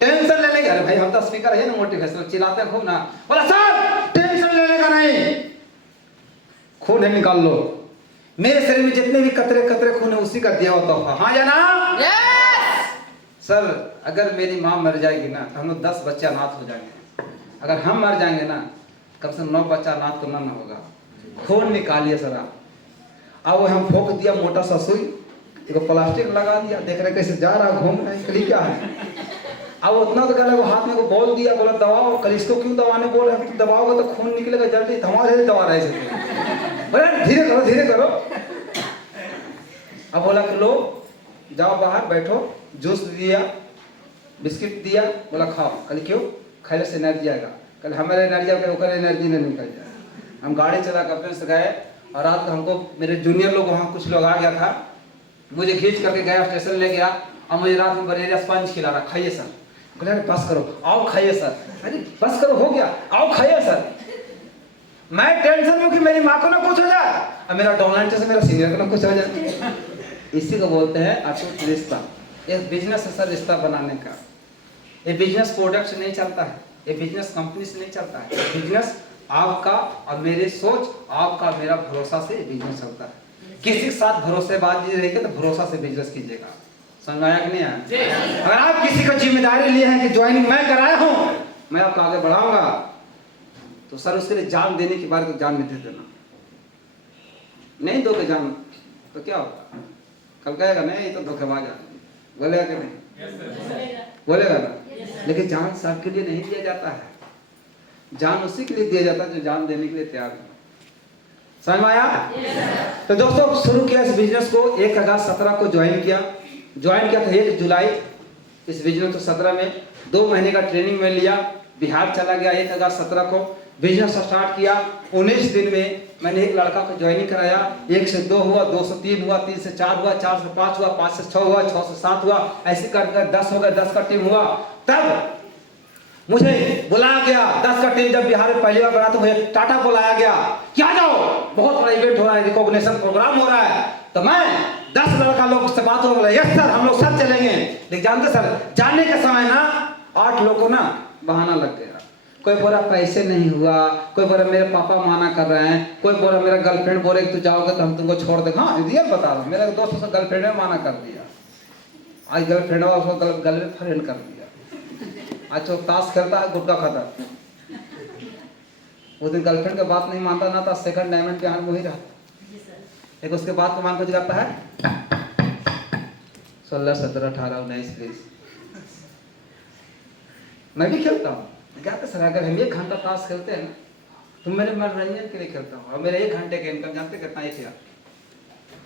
टेंशन लेने का। अरे भाई हम तो स्पीकर है ना, मोटिवेशनल चिल्लाते हैं खूब ना। बोला सर टेंशन लेने का नहीं, खून है निकाल लो। मेरे शरीर में जितने भी कतरे खून है उसी का दिया हुआ तोहफा। हाँ या ना? यस। सर अगर मेरी माँ मर जाएगी ना तो हम लोग 10 बच्चे अनाथ हो जाएंगे। अगर हम मर जाएंगे ना, कम से कम 9 बच्चा अनाथ तो ना होगा। खून निकालिए सर आप। अब हम फोक दिया मोटा सा सुई, एक प्लास्टिक लगा दिया, देख रहे कैसे जा रहा घूम रहा है, क्या है। अब उतना तो गला वो हाथ में को बोल दिया, बोला दबाओ। कल इसको क्यों दबाने बोल रहे, दबाओगे तो खून निकलेगा जल्दी, धमाधम दबा रहे थे। बोला धीरे करो। अब बोला कि लो जाओ बाहर बैठो, जूस दिया, बिस्किट दिया, बोला खाओ। कल क्यों? खाने से एनर्जी आएगा। कल हमारे एनर्जी आएगा, ओकर एनर्जी नहीं निकल जाए। हम गाड़ी चला कर फिर से गए और रात को हमको मेरे जूनियर लोग, वहाँ कुछ लोग आ गया था, मुझे खींच करके गया स्टेशन ले गया और मुझे रात में बनेरिया स्पंज खिला रहा, खाइए सर। बोले बस करो, आओ खाइए सर। अरे बस करो, हो गया, आओ खाइए सर। मैं टेंशन में कि मेरी माँ को ना कुछ हो जाए और मेरा डोनाल्ड से मेरा सीनियर को ना कुछ हो जाए। इसी को बोलते हैं अटूट रिश्ता। ये बिजनेस है सर, रिश्ता बनाने का। ये बिजनेस प्रोडक्ट से नहीं चलता है, ये बिजनेस कंपनी से नहीं चलता है। बिजनेस आपका और मेरी सोच, आपका मेरा भरोसा से बिजनेस चलता है। किसी के साथ भरोसेबाजी रहेगी तो भरोसा से बिजनेस कीजिएगा। समझ आया कि नहीं आया? अगर आप किसी को जिम्मेदारी लिए हैं कि ज्वाइनिंग मैं कराया हूं, मैं आपको आगे बढ़ाऊंगा, तो सर उसके लिए जान देने के बाद तो जान नहीं दे देना। नहीं दोगे जान तो क्या होगा? कल कहेगा नहीं ये तो धोखेबाज आदमी, बोलेगा कि नहीं? बोलेगा ना। लेकिन जान सबके लिए नहीं दिया जाता है, जान उसी के लिए दिया जाता है जो जान देने के लिए तैयार है। समझ में आया? तो दोस्तों शुरू किया इस बिजनेस को 1,17 को ज्वाइन किया था 1 जुलाई। इस बिजनेस को 17 में 2 महीने का ट्रेनिंग में लिया, बिहार चला गया 1,17 को बिजनेस स्टार्ट किया। 19 दिन में मैंने एक लड़का को ज्वाइनिंग कराया। 1 से 2 हुआ, 2 से 3 हुआ, 3 से 4 हुआ, 4 से 5 हुआ, 5 से 6 हुआ, 6 से 7 हुआ, ऐसे करके 10 हो गया, 10 का टीम हुआ। तब मुझे बुलाया गया 10 का टीम, जब बिहार में पहली बार बना तो मुझे टाटा बुलाया गया कि आ जाओ, बहुत बड़ा इवेंट हो रहा है, रिकॉग्निशन प्रोग्राम हो रहा है। तो मैं 10 लड़का लोग से बात हो गया, यस सर हम लोग सब चलेंगे। लेकिन जानते सर जाने के समय ना 8 लोग को ना बहाना लग गया। कोई बोला पैसे नहीं हुआ, कोई बोला मेरे पापा माना कर रहे हैं, कोई बोला मेरा गर्लफ्रेंड बोले कि तू जाओगे तो हम तुमको छोड़ देंगे। हाँ रियल बता रहा हूँ, मेरे दोस्तों से गर्लफ्रेंड ने माना कर दिया, आज गर्लफ्रेंड उसको गले में फ्रेंड कर दिया। आज वो ताश खेलता है गुटका खाता, वो दिन गर्लफ्रेंड की बात नहीं मानता ना था, सेकंड डायमंड के हाथ में ही रहा। एक उसके बाद को मान कुछ करता है 16, 17, 18, 19, 20। मैं भी खेलता हूँ, क्या सर अगर हम 1 घंटा ताश खेलते हैं ना तो मेरे मनोरंजन के लिए खेलता हूँ, और मेरे 1 घंटे के इनकम जानते कितना? 1,000।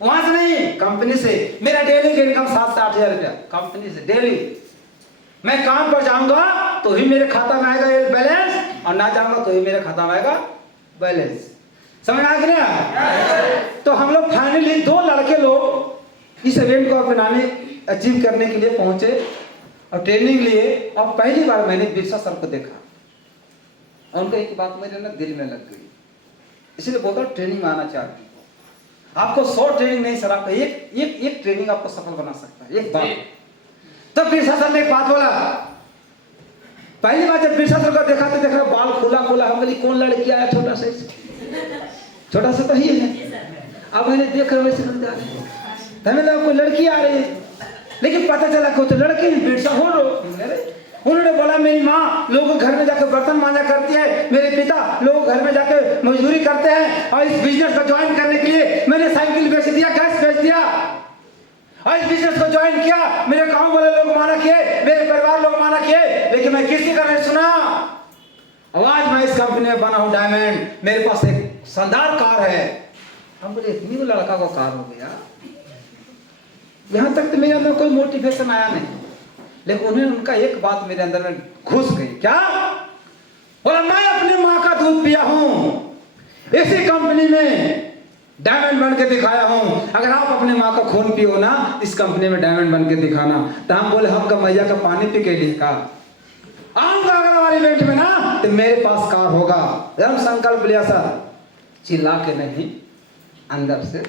वहां से नहीं, कंपनी से। मेरा डेली का इनकम 7 से 8 हजार रुपया कंपनी से डेली। मैं काम पर जाऊंगा तो ही मेरे खाता में आएगा ये बैलेंस, और ना जाऊंगा तो ही मेरे खाता में आएगा बैलेंस। समझ आ गया? तो हम लोग फाइनली 2 लड़के लोग इस इवेंट को बनाने अचीव करने के लिए पहुंचे और ट्रेनिंग लिए। और पहली बार मैंने बिरसा सर को देखा और उनका एक बात मेरे ना दिल में लग गई, इसलिए बोलता ट्रेनिंग आना चाहिए। आपको 100 ट्रेनिंग नहीं सर, आपका एक ट्रेनिंग आपको सफल बना सकता है, एक बात। तब बिरसा सर ने एक बात बोला, पहली बार जब बिरसा सर को देखा तो देख रहा बाल खुला हम बोली कौन लड़की आया छोटा सा तो ही है। अब मैंने देख रहा वैसे हमें लगा कोई लड़की आ रही है, लेकिन पता चला कोई तो लड़की बिरसा हो लो। उन्होंने बोला मेरी माँ लोगों घर में जाकर बर्तन मांजा करती है, मेरे पिता लोगों घर में जाकर मजदूरी करते हैं, और इस बिजनेस को ज्वाइन करने के लिए मैंने साइकिल बेच दिया, गैस बेच दिया, और इस बिजनेस को ज्वाइन किया। मेरे गांव वाले लोग माना किए, मेरे परिवार लोग माना किए, लेकिन मैं किसी का नहीं सुना। आज मैं इस कंपनी में बना हूं डायमंड, मेरे पास एक शानदार कार है। हम बोले इतनी लड़का को कार हो गया, यहां तक तो मेरे अंदर कोई मोटिवेशन आया नहीं, लेकिन उन्हें उनका एक बात मेरे अंदर में घुस गई। क्या बोला? मैं अपनी माँ का दूध पिया हूं, इसी कंपनी में डायमंड बन के दिखाया हूं। अगर आप अपने माँ का खून पियो ना, इस कंपनी में डायमंड बन के दिखाना। तो हम बोले हम मैया का पानी पी के लिखा आऊंगा अगर हमारे इवेंट में ना तो मेरे पास कार होगा। हम संकल्प लिया सर, चिल्ला के नहीं, अंदर से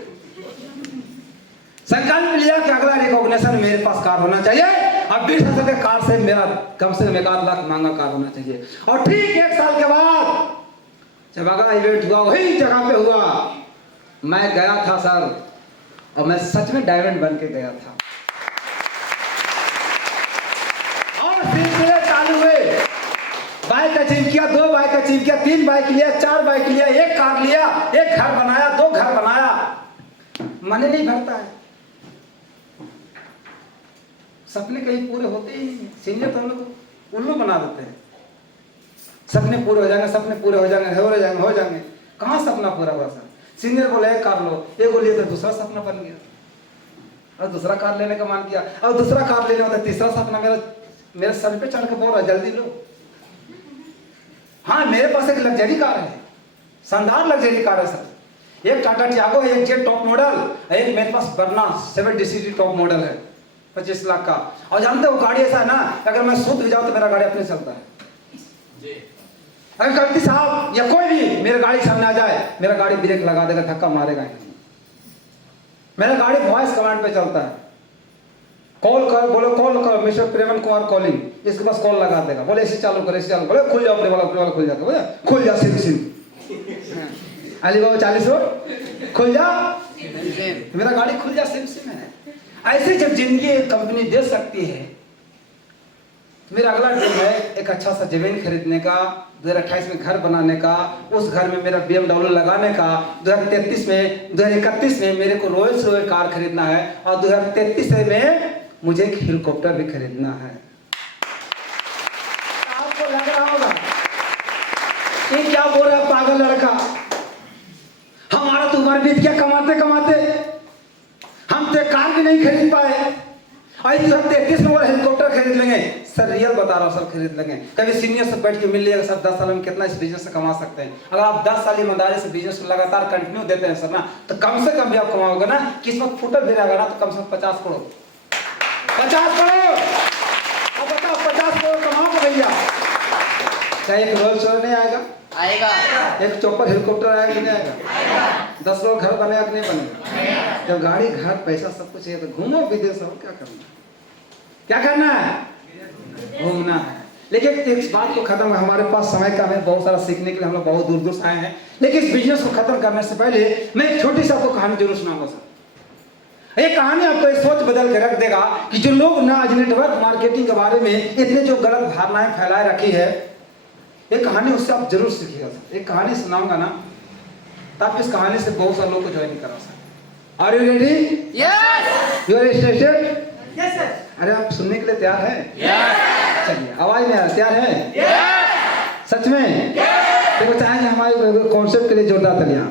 संकल्प लिया कि अगला रिकॉग्निशन मेरे पास कार होना चाहिए। अब 20,000 के कार से मेरा कम से कम 1 लाख महंगा कार होना चाहिए। और ठीक 1 साल के बाद जब अगला इवेंट हुआ वही जगह पे हुआ, मैं गया था सर, और मैं सच में डायमंड बन के गया था। और सिलसिले चालू हुए, बाइक अचीव किया, 2 बाइक अचीव किया, 3 बाइक लिया, 4 बाइक लिया, 1 कार लिया, 1 घर बनाया, 2 घर बनाया। मन नहीं भरता है, सपने कहीं पूरे होते ही नहीं। सीनियर तो हम लोग उल्लू बना देते हैं, सपने पूरे हो जाएंगे, सपने पूरे हो जाएंगे, हो जाएंगे। कहाँ सपना पूरा हुआ सर? सीनियर बोले 1 कार लो, एक लिए तो दूसरा सपना बन गया, और दूसरा कार लेने का मान किया, और दूसरा कार लेने होता तीसरा सपना मेरे सर पे चढ़ के बोल रहा जल्दी लो। हाँ मेरे पास एक लग्जरी कार है, शानदार लग्जरी कार है सर, एक टाटा टियागो है, एक जेट टॉप मॉडल, एक मेरे पास वरना 7 DCT टॉप मॉडल है 25 लाख का। और जानते हो गाड़ी ऐसा है ना, अगर मैं सूत भी जाऊँ तो मेरा गाड़ी अपने चलता है। अगर गलती साहब या कोई भी मेरे गाड़ी सामने आ जाए, मेरा गाड़ी ब्रेक लगा देगा, धक्का मारेगा नहीं। मेरा गाड़ी वॉइस कमांड पे चलता है, कॉल कर, बोलो कॉल कर मिस्टर प्रेमन कुमार कॉलिंग, इसके पास कॉल लगा देगा, बोले ऐसे चालू कर, ऐसे चालू, बोले खुल जाओ, वाला खुल जाता, बोले खुल जा सिम अलीबाबा 40 रोड खुल जा, मेरा गाड़ी खुल जा सिम है। ऐसे जब जिंदगी एक कंपनी दे सकती है मेरा अगला ड्रीम है एक अच्छा सा जमीन खरीदने का, 2028 में घर बनाने का, उस घर में मेरा BMW लगाने का, 2031 में मेरे को रोल्स रॉयस कार खरीदना है और 2033 में मुझे एक हेलीकॉप्टर भी खरीदना है। आपको लग रहा होगा ये क्या बोल रहा है पागल लड़का, हमारा तो उम्र बीत गया कमाते कमाते, हम तो कार भी नहीं खरीद पाए, आज 2033 में वो हेलीकॉप्टर खरीद लेंगे। सर रियल बता रहा हूँ, सब खरीद लेंगे। कभी सीनियर से बैठ के मिल लिएगा सर 10 साल में कितना इस बिजनेस से कमा सकते हैं। अगर आप 10 साल ईमानदारी से बिजनेस को लगातार कंटिन्यू देते हैं सर ना, तो कम से कम भी आप कमाओगे ना, किस्मत फुटल भी रहेगा ना, तो कम से कम 50 करोड़, 50 करोड़, अब बताओ 50 करोड़ कमाओगे भैया, क्या एक रोल्स रॉयस नहीं आएगा? आएगा। एक चौपर हेलीकॉप्टर आएगा कि नहीं आएगा? 10 लोग घर बनेगा कि नहीं बनेगा? जब गाड़ी घर पैसा सब कुछ है तो घूमो विदेश, और क्या करना, क्या करना है? घूमना है। लेकिन इस बात को खत्म, हमारे पास समय कम है, बहुत सारा सीखने के लिए हम लोग बहुत दूर दूर से आए हैं, लेकिन इस बिजनेस को खत्म करने से पहले मैं एक छोटी सी आपको कहानी जरूर सुनाऊंगा सर। एक कहानी आपको एक सोच बदल के रख देगा कि जो लोग ना आज नेटवर्क मार्केटिंग के बारे में इतने जो गलत धारणाएं फैलाए रखी है, एक कहानी उससे आप जरूर सीखिएगा सर। एक कहानी सुनाऊंगा ना, तो आप इस कहानी से बहुत सारे लोग को ज्वाइन करा sir. Are you ready? Yes. You are interested? Yes sir. अरे आप सुनने के लिए तैयार हैं? यस। चलिए आवाज में तैयार है? यस। सच में? देखो चाहेंगे हमारे कॉन्सेप्ट के लिए जोरदार तालियां।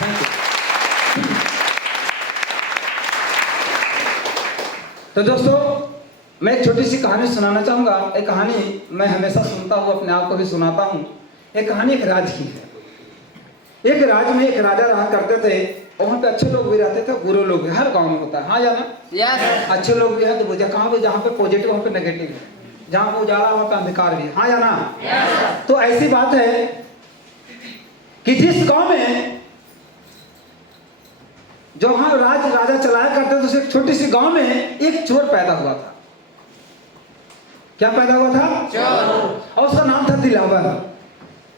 Thank you. तो दोस्तों मैं एक छोटी सी कहानी सुनाना चाहूंगा। एक कहानी मैं हमेशा सुनता हूँ, अपने आप को भी सुनाता हूँ। एक कहानी एक राज्य की है। एक राज्य में एक राजा रहा करते थे, वहाँ पे अच्छे लोग भी रहते थे, बुरे लोग भी, हर गांव में होता है। हाँ जाना? यस। अच्छे लोग भी हैं तो बुझे, कहाँ पे जहाँ पे पॉजिटिव वहाँ पे नेगेटिव है, जहाँ पे उजाला वहाँ पे अंधकार भी है। हाँ जाना? यस। तो ऐसी बात है कि जिस गांव में जो वहाँ राजा चलाया करते थे, उस एक छोटी सी गांव में एक चोर पैदा हुआ था। क्या पैदा हुआ था? चोर। और उसका नाम था दिलावर।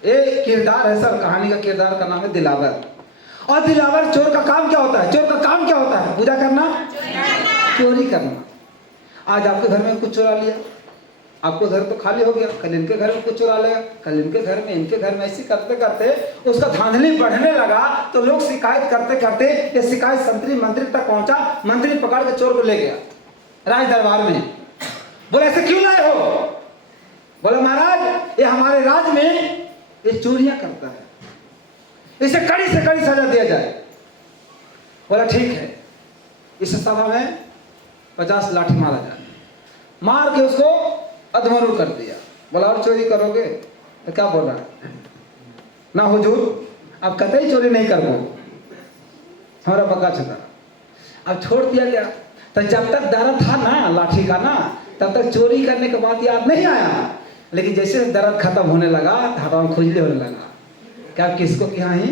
एक किरदार है सर, कहानी का किरदार का नाम है दिलावर। और दिलावर चोर का काम क्या होता है? चोर का काम क्या होता है? पूजा करना, चोरी करना। आज आपके घर में कुछ चुरा लिया, आपको घर तो खाली हो गया, कल इनके घर में कुछ चुरा लेगा, कल इनके घर में, इनके घर में, ऐसे करते करते उसका धांधली बढ़ने लगा। तो लोग शिकायत करते करते ये शिकायत मंत्री तक पहुंचा। मंत्री पकड़ के चोर को ले गया राज दरबार में। बोले ऐसे क्यों लाए हो? बोले महाराज ये हमारे राज्य में ये चोरियां करता है, इसे कड़ी से कड़ी सजा दिया जाए। बोला ठीक है, इस सभा में 50 लाठी मारा जाए। मार के उसको अधमरू कर दिया। बोला और चोरी करोगे? तो क्या बोल रहा है? ना हुजूर अब कतई चोरी नहीं करो, हमारा पक्का छुटा। अब छोड़ दिया गया। तो जब तक दर्द था ना लाठी का ना, तब तक चोरी करने के बाद याद नहीं आया। लेकिन जैसे दर्द खत्म होने लगा, हवा में खुजली होने लगा। क्या किसको कि हाँ ही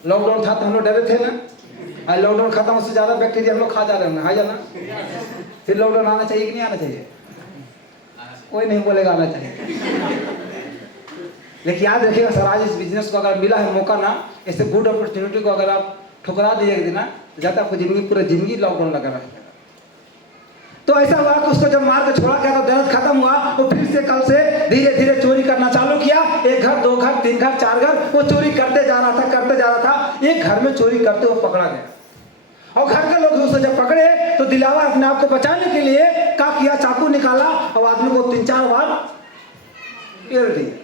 लॉकडाउन था तो हम लोग डरे थे ना, आज लॉकडाउन खत्म उससे ज्यादा बैक्टीरिया हम लोग खा जा रहे हैं। हाँ जाना? फिर लॉकडाउन आना चाहिए कि नहीं आना चाहिए? कोई नहीं बोलेगा आना चाहिए। लेकिन याद रखिएगा सर, आज इस बिजनेस को अगर मिला है मौका ना, ऐसे गुड अपॉर्चुनिटी को अगर आप ठुकरा दीजिएगा ना, तो जाता आपको जिंदगी पूरा जिंदगी लॉकडाउन लगा रहेगा। तो ऐसा हुआ कि उसको जब मार के छोड़ा गया तो दर्द खत्म हुआ। वो फिर से कल से धीरे धीरे चोरी करना चालू किया। एक घर, दो घर, तीन घर, चार घर, वो चोरी करते जा रहा था। एक घर में चोरी करते हुए पकड़ा गया। और घर के लोग उसे जब पकड़े तो दिलावर अपने आप को बचाने के लिए क्या किया, चाकू निकाला और आदमी को 3-4 बार पेड़ दिया,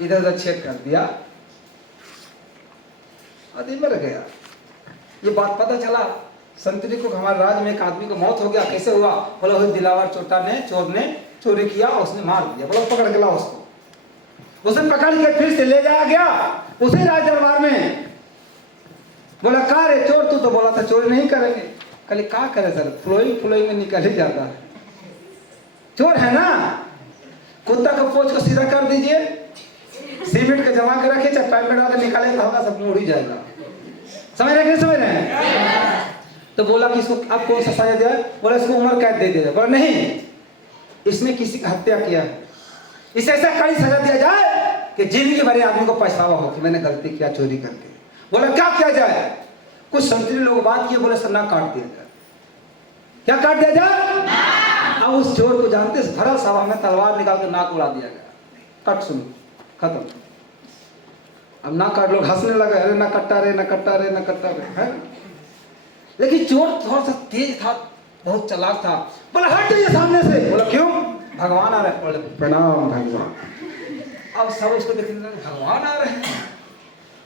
इधर उधर छेद कर दिया, आदमी मर गया। ये बात पता चला संतरी को, हमारे राज्य में एक आदमी को मौत हो गया। कैसे हुआ? बोला उस दिलावर चोर ने चोरी किया, उसने मार दिया। बोला पकड़ के लाओ उसको। उसे पकड़ के फिर से ले जाया गया उसे राज दरबार में। बोला का रे चोर, तू तो बोला था चोरी नहीं करेंगे। कल क्या करे सर, फ्लोइंग में निकल ही जाता है। चोर है ना, कुत्ता का पोंछ को सीधा कर दीजिए, सीमेंट के जमा कर रखिए, चाहे पाइप में डाल के निकाले तो हल्का सब मुड़ ही जाएगा। समझ रहे हैं? तो बोला कि इसको अब कौन सा सजा दिया? बोला इसको उम्र कैद दे दिया। बोला नहीं, इसने किसी की हत्या किया है, इसे ऐसा कड़ी सजा दिया जाए कि जिंदगी भर आदमी को पछतावा हो कि मैंने गलती किया चोरी करके। बोला क्या किया जाए? कुछ संतरी लोग बात किए, बोले सर ना काट दिया जाए। क्या काट दिया जाए? अब उस चोर को जानते भरा सभा में तलवार निकाल कर नाक उड़ा दिया गया। कट सुनो, खत्म। अब नाक काट लोग हंसने लगे, अरे ना कट्टा रे ना कट्टा रे ना कट्टा रे, है। लेकिन चोर थोड़ा सा तेज था, बहुत चालाक था। बोला हट जाइए सामने से। बोला क्यों? भगवान आ रहे हैं। बोले प्रणाम भगवान। अब सब उसको देखने लगे, भगवान आ रहे हैं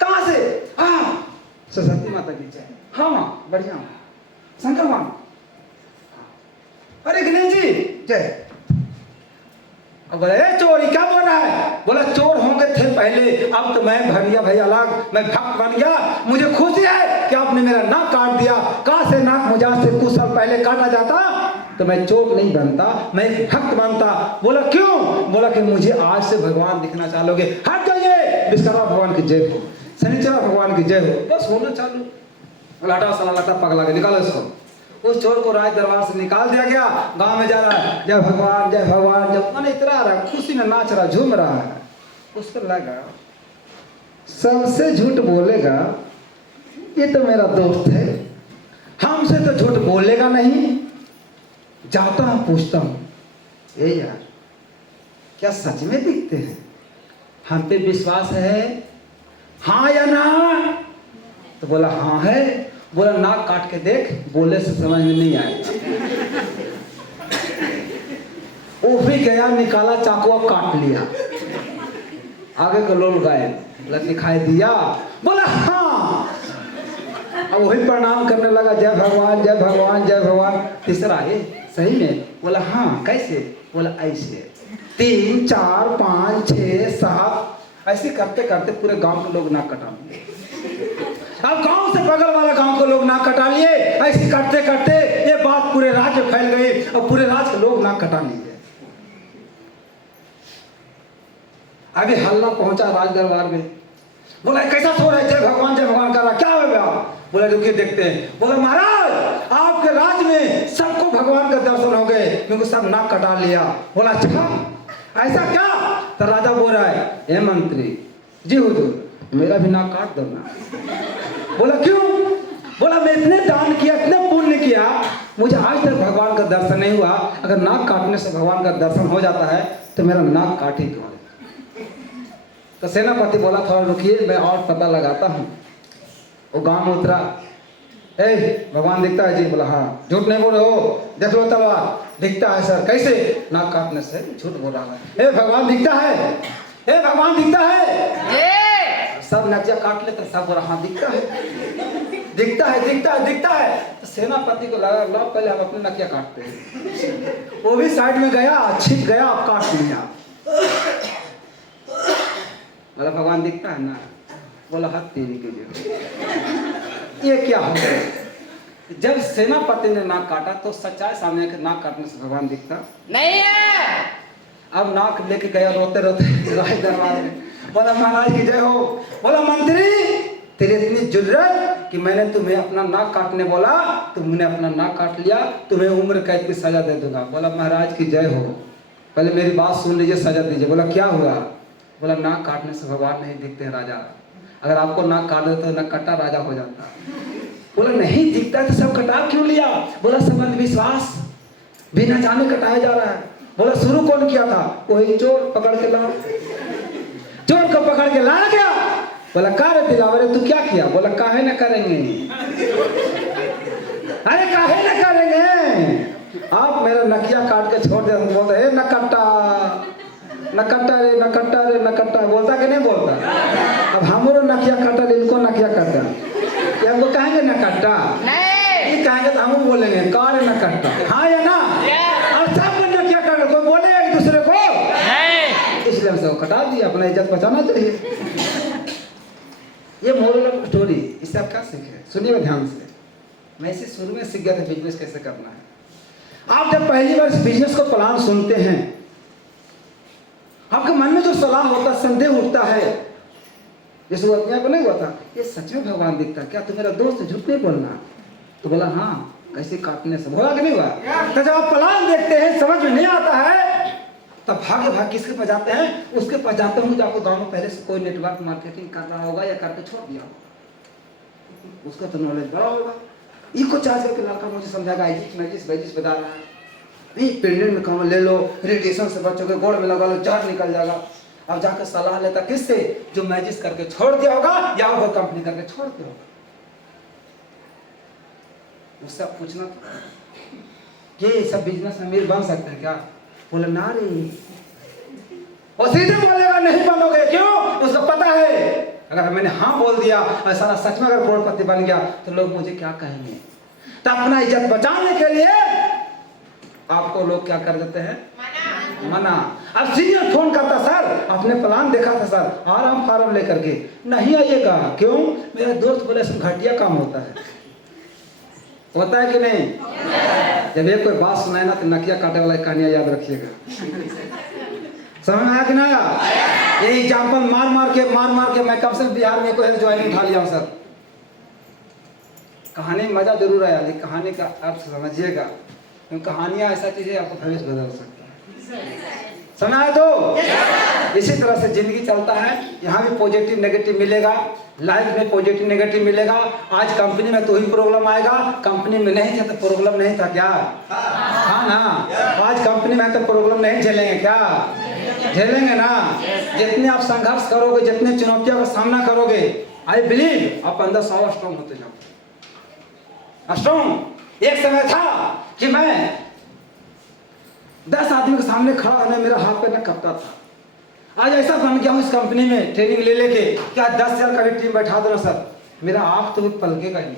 कहां से? हाँ सरस्वती माता की जय। हाँ बढ़िया हूँ। शंकर मान। अरे गणेश जी जय। अब बोले चोरी क्या बोल रहा है? बोला चोर होंगे थे पहले, अब तो मैं भैया भाई अलग, मैं भक्त बन गया। मुझे खुशी है कि आपने मेरा नाक काट दिया। कहां से नाक मुझे से कुछ साल पहले काटा जाता तो मैं चोर नहीं बनता, मैं एक भक्त बनता। बोला क्यों? बोला कि मुझे आज से भगवान दिखना चालोगे। हट जाइए, विश्वकर्मा भगवान की जय हो, शनिचर भगवान की जय हो। बस होना चालू। बोला हटाओ साला लगता पगला के, निकालो इसको। उस चोर को राज दरबार से निकाल दिया गया। गांव में जा रहा है, जय भगवान जय भगवान, जब मन इतना रहा, खुशी में नाच रहा, झूम रहा है। उसको लगा सबसे झूठ बोलेगा ये तो मेरा दोस्त है, हमसे तो झूठ बोलेगा नहीं। जाता हूं पूछता हूं, ए यार क्या सच में दिखते हैं? हम पे विश्वास है हाँ या ना? तो बोला हाँ है। बोला नाक काट के देख, बोले से समझ में नहीं आएगा। वो भी गया, निकाला चाकू, अब काट लिया। आगे का लोग गए, बोला दिखाई दिया? बोला हाँ। अब वही प्रणाम करने लगा, जय भगवान जय भगवान जय भगवान। तीसरा है सही में? बोला हाँ। कैसे? बोला ऐसे 3 4 5 6 7 ऐसे करते करते पूरे गांव के लोग नाक कटा लिए। अब गांव से बगल वाला गांव के लोग नाक कटा लिए। ऐसे करते करते ये बात पूरे राज्य में फैल गई और पूरे राज्य के लोग नाक कटा लिए। अभी हल्ला पहुंचा राज दरबार में। बोला कैसा सो रहा है? जय भगवान कर रहा, क्या हो गया? बोला रुकिए देखते हैं। बोला महाराज आपके राज्य में सबको भगवान का दर्शन हो गए क्योंकि सब नाक कटा लिया। बोला अच्छा ऐसा क्या? तो राजा बोल रहा है, ए मंत्री जी हुजूर मेरा भी नाक काट दो ना। बोला क्यों? बोला मैं इतने दान किया, इतने पुण्य किया, मुझे आज तक भगवान का दर्शन नहीं हुआ। अगर नाक काटने से भगवान का दर्शन हो जाता है तो मेरा नाक काट ही दो। तो सेनापति बोला थोड़ा रुकिए मैं और पता लगाता हूँ। वो गांव में उतरा, ए भगवान दिखता है जी? बोला हाँ। झूठ नहीं बोल रहे हो? देख लो तलवार। दिखता है सर। कैसे? नाक काटने से। झूठ बोल रहा है। ए भगवान दिखता है, ए भगवान दिखता है। सब नकिया काट लेते, सब बोला हाँ दिखता है दिखता है दिखता है दिखता है। तो सेनापति को लगा लो पहले हम अपने नकिया काटते हैं। वो भी साइड में गया, छिप गया, काट लिया। बोला भगवान दिखता है ना? बोला हाथ तेरी के लिए ये क्या हो गया? जब सेनापति ने नाक काटा तो सच्चाई सामने के नाक काटने से भगवान दिखता नहीं है। अब नाक लेके गया रोते रोते राज दरबार में। बोला महाराज की जय हो। बोला मंत्री तेरी इतनी जुर्रत कि मैंने तुम्हें अपना नाक काटने बोला, तुमने अपना नाक काट लिया, तुम्हें उम्र कैद की सजा दे दूंगा। बोला महाराज की जय हो, पहले मेरी बात सुन लीजिए, सजा दीजिए। बोला क्या हुआ? बोला नाक काटने से भगवान नहीं दिखते हैं राजा, अगर आपको नाक काट दे तो नाक कटा राजा हो जाता। बोला नहीं दिखता तो सब कटा क्यों लिया? बोला सब अंधविश्वास, बिना जाने कटाया जा रहा है। बोला शुरू कौन किया था? वही चोर, पकड़ के लाओ। चोर को पकड़ के लाया गया। बोला कार्य दिलावरे तू क्या किया? बोला काहे न करेंगे। अरे काहे न करेंगे, आप मेरा नकिया काट के छोड़ दे। बोलते हे नकट्टा नकट्टा रे नकट्टा रे नकट्टा, बोलता कि नहीं बोलता? अब हमरो नकिया काटा, इनको नकिया काटा, ये हमको कहेंगे नकट्टा नहीं, कहेंगे तो हम बोलेंगे कार नकट्टा, हाँ या ना? और सब नकिया काटा, कोई बोले एक दूसरे को नहीं, इसलिए हम सब कटा दिया, अपना इज्जत बचाना चाहिए। ये मोरल ऑफ स्टोरी, इससे आप क्या सीखे? सुनिए ध्यान से। मैं इसे शुरू में सीख गया था बिजनेस कैसे करना है। आप जब पहली बार बिजनेस को प्लान सुनते हैं, आपके मन में जो सलाह होता है, संदेह उठता है, जैसे वो अपने को नहीं हुआ था, ये सच में भगवान दिखता क्या? तो मेरा दोस्त झूठ नहीं बोलना। तो बोला हाँ, कैसे काटने से होगा कि नहीं हुआ? तो जब आप प्लान देखते हैं, समझ में नहीं आता है, तब भाग किसके पास जाते हैं? उसके पास जाते होंगे जो आपको गाँव में पहले से कोई नेटवर्क मार्केटिंग कर रहा होगा या करके छोड़ दिया होगा, उसका तो नॉलेज बड़ा होगा। इको चार्ज करके लड़का मुझे समझाएगा एजिस मैजिस वैजिस बता रहा है, नहीं पेंडेंट में काम ले लो, रेडिएशन से बचोगे, गोड़ में लगा लो, जहर निकल जाएगा। अब जाकर सलाह लेता किससे? जो मैजिस करके छोड़ दिया होगा या वो कंपनी करके छोड़ दिया होगा। उससे आप पूछना कि ये सब बिजनेस में अमीर बन सकते हैं क्या? बोले ना रे, और सीधे बोलेगा नहीं बनोगे। क्यों? उसको पता है अगर मैंने हाँ बोल दिया और सारा सच में अगर करोड़पति बन गया तो लोग मुझे क्या कहेंगे। तो अपना इज्जत बचाने के लिए आपको लोग क्या कर देते हैं? मना। अब सीनियर फोन करता, सर आपने प्लान देखा था सर, आराम फार्म लेकर के, नहीं आइएगा। क्यों? मेरा दोस्त बोले इसमें घटिया काम होता है। होता है कि नहीं? जब ये कोई बात सुनाए ना तो नकिया काटे वाला कहानियां याद रखिएगा। समझ में आया कि नहीं आया? ये एग्जाम्पल मार मार के मैं कब से बिहार में कोई ज्वाइनिंग उठा लिया हूं सर। कहानी मजा जरूर आया, लेकिन कहानी का अर्थ समझिएगा, क्योंकि कहानियां ऐसा चीज है आपको भविष्य बदल सकता है। सुना है तो? इसी तरह से जिंदगी चलता है। यहाँ भी पॉजिटिव नेगेटिव मिलेगा, लाइफ में पॉजिटिव नेगेटिव मिलेगा। आज कंपनी में तो ही प्रॉब्लम आएगा, कंपनी में नहीं था तो प्रॉब्लम नहीं था क्या? हाँ ना। आज कंपनी में तो प्रॉब्लम नहीं झेलेंगे क्या? झेलेंगे ना। जितने आप संघर्ष करोगे, जितने चुनौतियों का सामना करोगे, आई बिलीव आप अंदर 100 स्ट्रॉन्ग होते जाओ। स्ट्रॉन्ग। एक समय था कि मैं 10 आदमी के सामने खड़ा होने मेरा हाथ पे न कपता था। आज ऐसा बन गया हूँ इस कंपनी में ट्रेनिंग ले लेके, क्या 10,000 का भी टीम बैठा दो ना सर, मेरा आँख तो भी पलकेगा ही नहीं।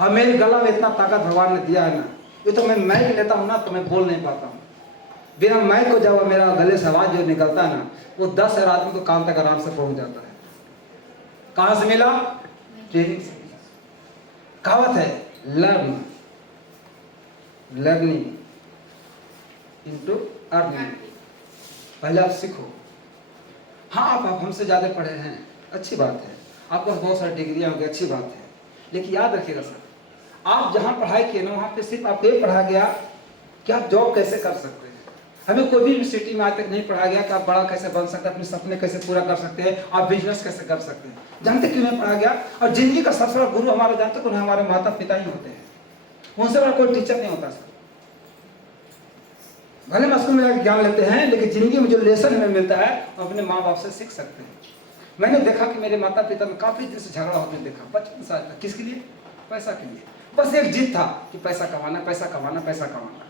और मेरे गला में इतना ताकत भगवान ने दिया है ना, ये तो मैं माइक लेता हूँ ना तो मैं बोल नहीं पाता हूँ। बिना माइक को जब मेरा गले से आवाज जो निकलता है ना, वो 10,000 आदमी को कान तक आराम से पहुंच जाता है। कहाँ से मिला? ट्रेनिंग से। कहावत है, लर्निंग इनटू अर्निंग। पहले आप सीखो। हाँ आप हमसे ज़्यादा पढ़े हैं, अच्छी बात है, आपको बहुत सारी डिग्रियाँ होंगी, अच्छी बात है, लेकिन याद रखिएगा सर, आप जहाँ पढ़ाई किए ना वहाँ पे सिर्फ आपको ये पढ़ा गया कि आप जॉब कैसे कर सकते हैं। हमें कोई भी यूनिवर्सिटी में आज तक नहीं पढ़ा गया कि आप बड़ा कैसे बन सकते हैं, अपने सपने कैसे पूरा कर सकते हैं, आप बिजनेस कैसे कर सकते हैं। जानते क्यों नहीं पढ़ा गया? और जिंदगी का सबसे बड़ा गुरु हमारे जानते कौन? हमारे माता पिता ही होते हैं। उनसे बड़ा कोई टीचर नहीं होता सर। भले हम स्कूल में ज्ञान लेते हैं, लेकिन जिंदगी में जो लेसन हमें मिलता है वो अपने माँ बाप से सीख सकते हैं। मैंने देखा कि मेरे माता पिता में काफी देर से झगड़ा होते देखा, बचपन से आज तक। किसके लिए? पैसा के लिए। बस एक जिद था कि पैसा कमाना, पैसा कमाना, पैसा कमाना।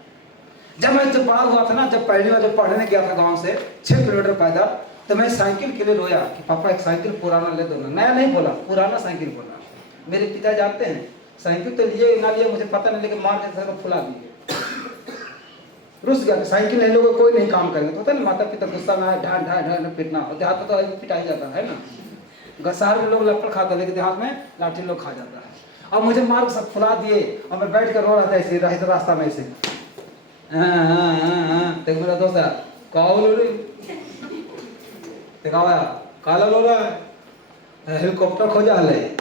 जब बड़ा हुआ था ना, जब पहली बार जब पढ़ने गया था गाँव से 6 किलोमीटर पैदल, तो मैं साइकिल के लिए रोया कि पापा एक साइकिल पुराना ले दो ना। नया नहीं बोला, पुराना साइकिल बोला। मेरे पिता जानते हैं साइकिल तो लिए ना लिए मुझे पता नहीं, लेकिन मार के फुला दिए। रुस गया, साइकिल नहीं लोगे कोई नहीं काम करेंगे। तो होता है ना, माता पिता गुस्सा में आए ढांड ढांड ढांड पिटना। और देहात में तो पिटाई जाता है ना, शहर में लोग लपड़ खाता है, लेकिन देहात में लाठी लोग खा जाता है। और मुझे मार के सब फुला दिए और मैं बैठ कर रो रहा था ऐसे रास्ता में ऐसे। देख मेरा दोस्त है, काला लो रहा है, हेलीकॉप्टर खोजा है,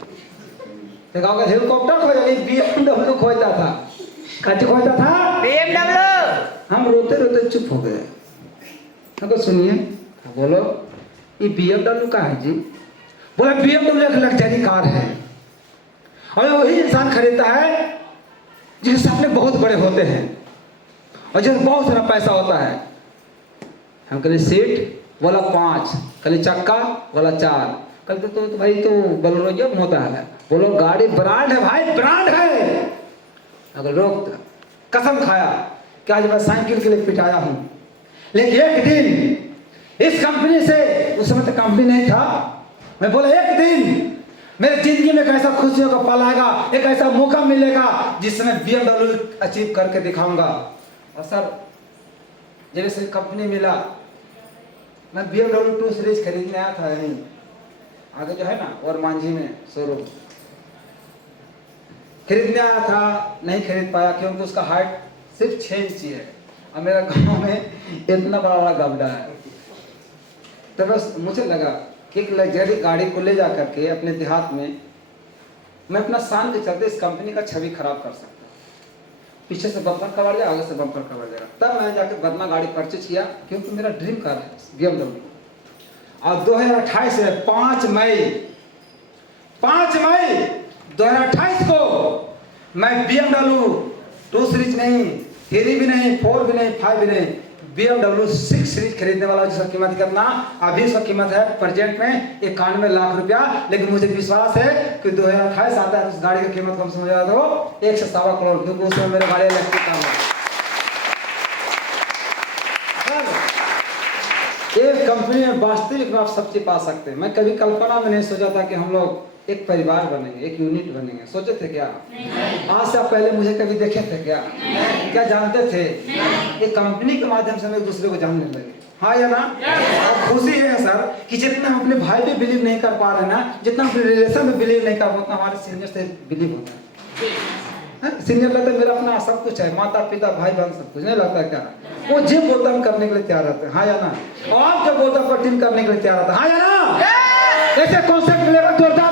हेलीकॉप्टर खोजा, BMW खोजता था। कच्चे खोजता था BMW। हम रोते रोते चुप हो गए। तो सुनिए, बोलो ये BMW का है जी? बोला BMW एक लग्जरी कार है, और वही इंसान खरीदता है जिसके सपने बहुत बड़े होते हैं और जिसमें बहुत सारा पैसा होता है। हम कहते सीट, बोला 5, कहते चक्का, बोला 4, कहते तो भाई तो बोलो जब होता है। बोलो गाड़ी ब्रांड है भाई, ब्रांड है। अगर रोक कसम खाया कि आज मैं साइकिल के लिए पिटाया हूं, लेकिन एक दिन इस कंपनी से, उस समय तो कंपनी नहीं था, मैं बोला एक दिन मेरी जिंदगी में एक ऐसा खुशियों का पल आएगा, एक ऐसा मौका मिलेगा जिसमें BMW अचीव करके दिखाऊंगा। और सर जब इसे कंपनी मिला, मैं BMW 2 सीरीज खरीदने आया था, यहीं आगे जो है ना और मांझी में शोरूम, खरीदने आया था, नहीं खरीद पाया क्योंकि उसका हाइट सिर्फ 6 इंच है और मेरा गांव में इतना बड़ा गड्ढा है। तो बस मुझे लगा कि एक लग्जरी गाड़ी को ले जा करके अपने देहात में मैं अपना शान के चलते इस कंपनी का छवि खराब कर सकता हूँ। पीछे से बम्पर कवर जाए, आगे से बम्पर कवर जाएगा। तब मैंने जाकर बदला गाड़ी परचेज किया, क्योंकि मेरा ड्रीम कार है BMW। और 2028 में 5 मई 2028 को मैं BMW 2 सीरीज नहीं, 3 भी नहीं, 4 भी नहीं, 5 भी नहीं, BMW 6 सीरीज खरीदने वाला हूं, जिसका कीमत कितना, अभी इसका कीमत है प्रेजेंट में 91 लाख रुपया। लेकिन मुझे विश्वास है कि 2028 आता है उस गाड़ी की कीमत कम समझ आता हो 1 से 1.25 करोड़, क्योंकि उसमें मेरे गाड़ी इलेक्ट्रिक काम है। एक कंपनी में वास्तविक में आप सब चीज पा सकते हैं। मैं कभी कल्पना में नहीं सोचा था कि हम लोग एक परिवार बनेंगे, एक यूनिट बनेंगे। सोचे थे क्या? आज से पहले मुझे कभी देखे थे क्या? क्या जानते थे? ये कंपनी के माध्यम से हम एक दूसरे को जानने लगे। हाँ या ना? और खुशी है सर कि जितना हम अपने भाई पे बिलीव नहीं कर पा रहे ना, जितना अपने रिलेशन में बिलीव नहीं कर पाते, उतना हमारे सीनियर से बिलीव होता है। सीनियर लगता है मेरा अपना सब कुछ है, माता पिता भाई बहन सब कुछ, नहीं लगता क्या? वो जो बोलता हम करने के लिए तैयार रहते हैं। हाँ या ना? और जो बोलता कठिन करने के लिए तैयार रहता है। हाँ या ना? ऐसे कॉन्सेप्ट लेकर जोरदार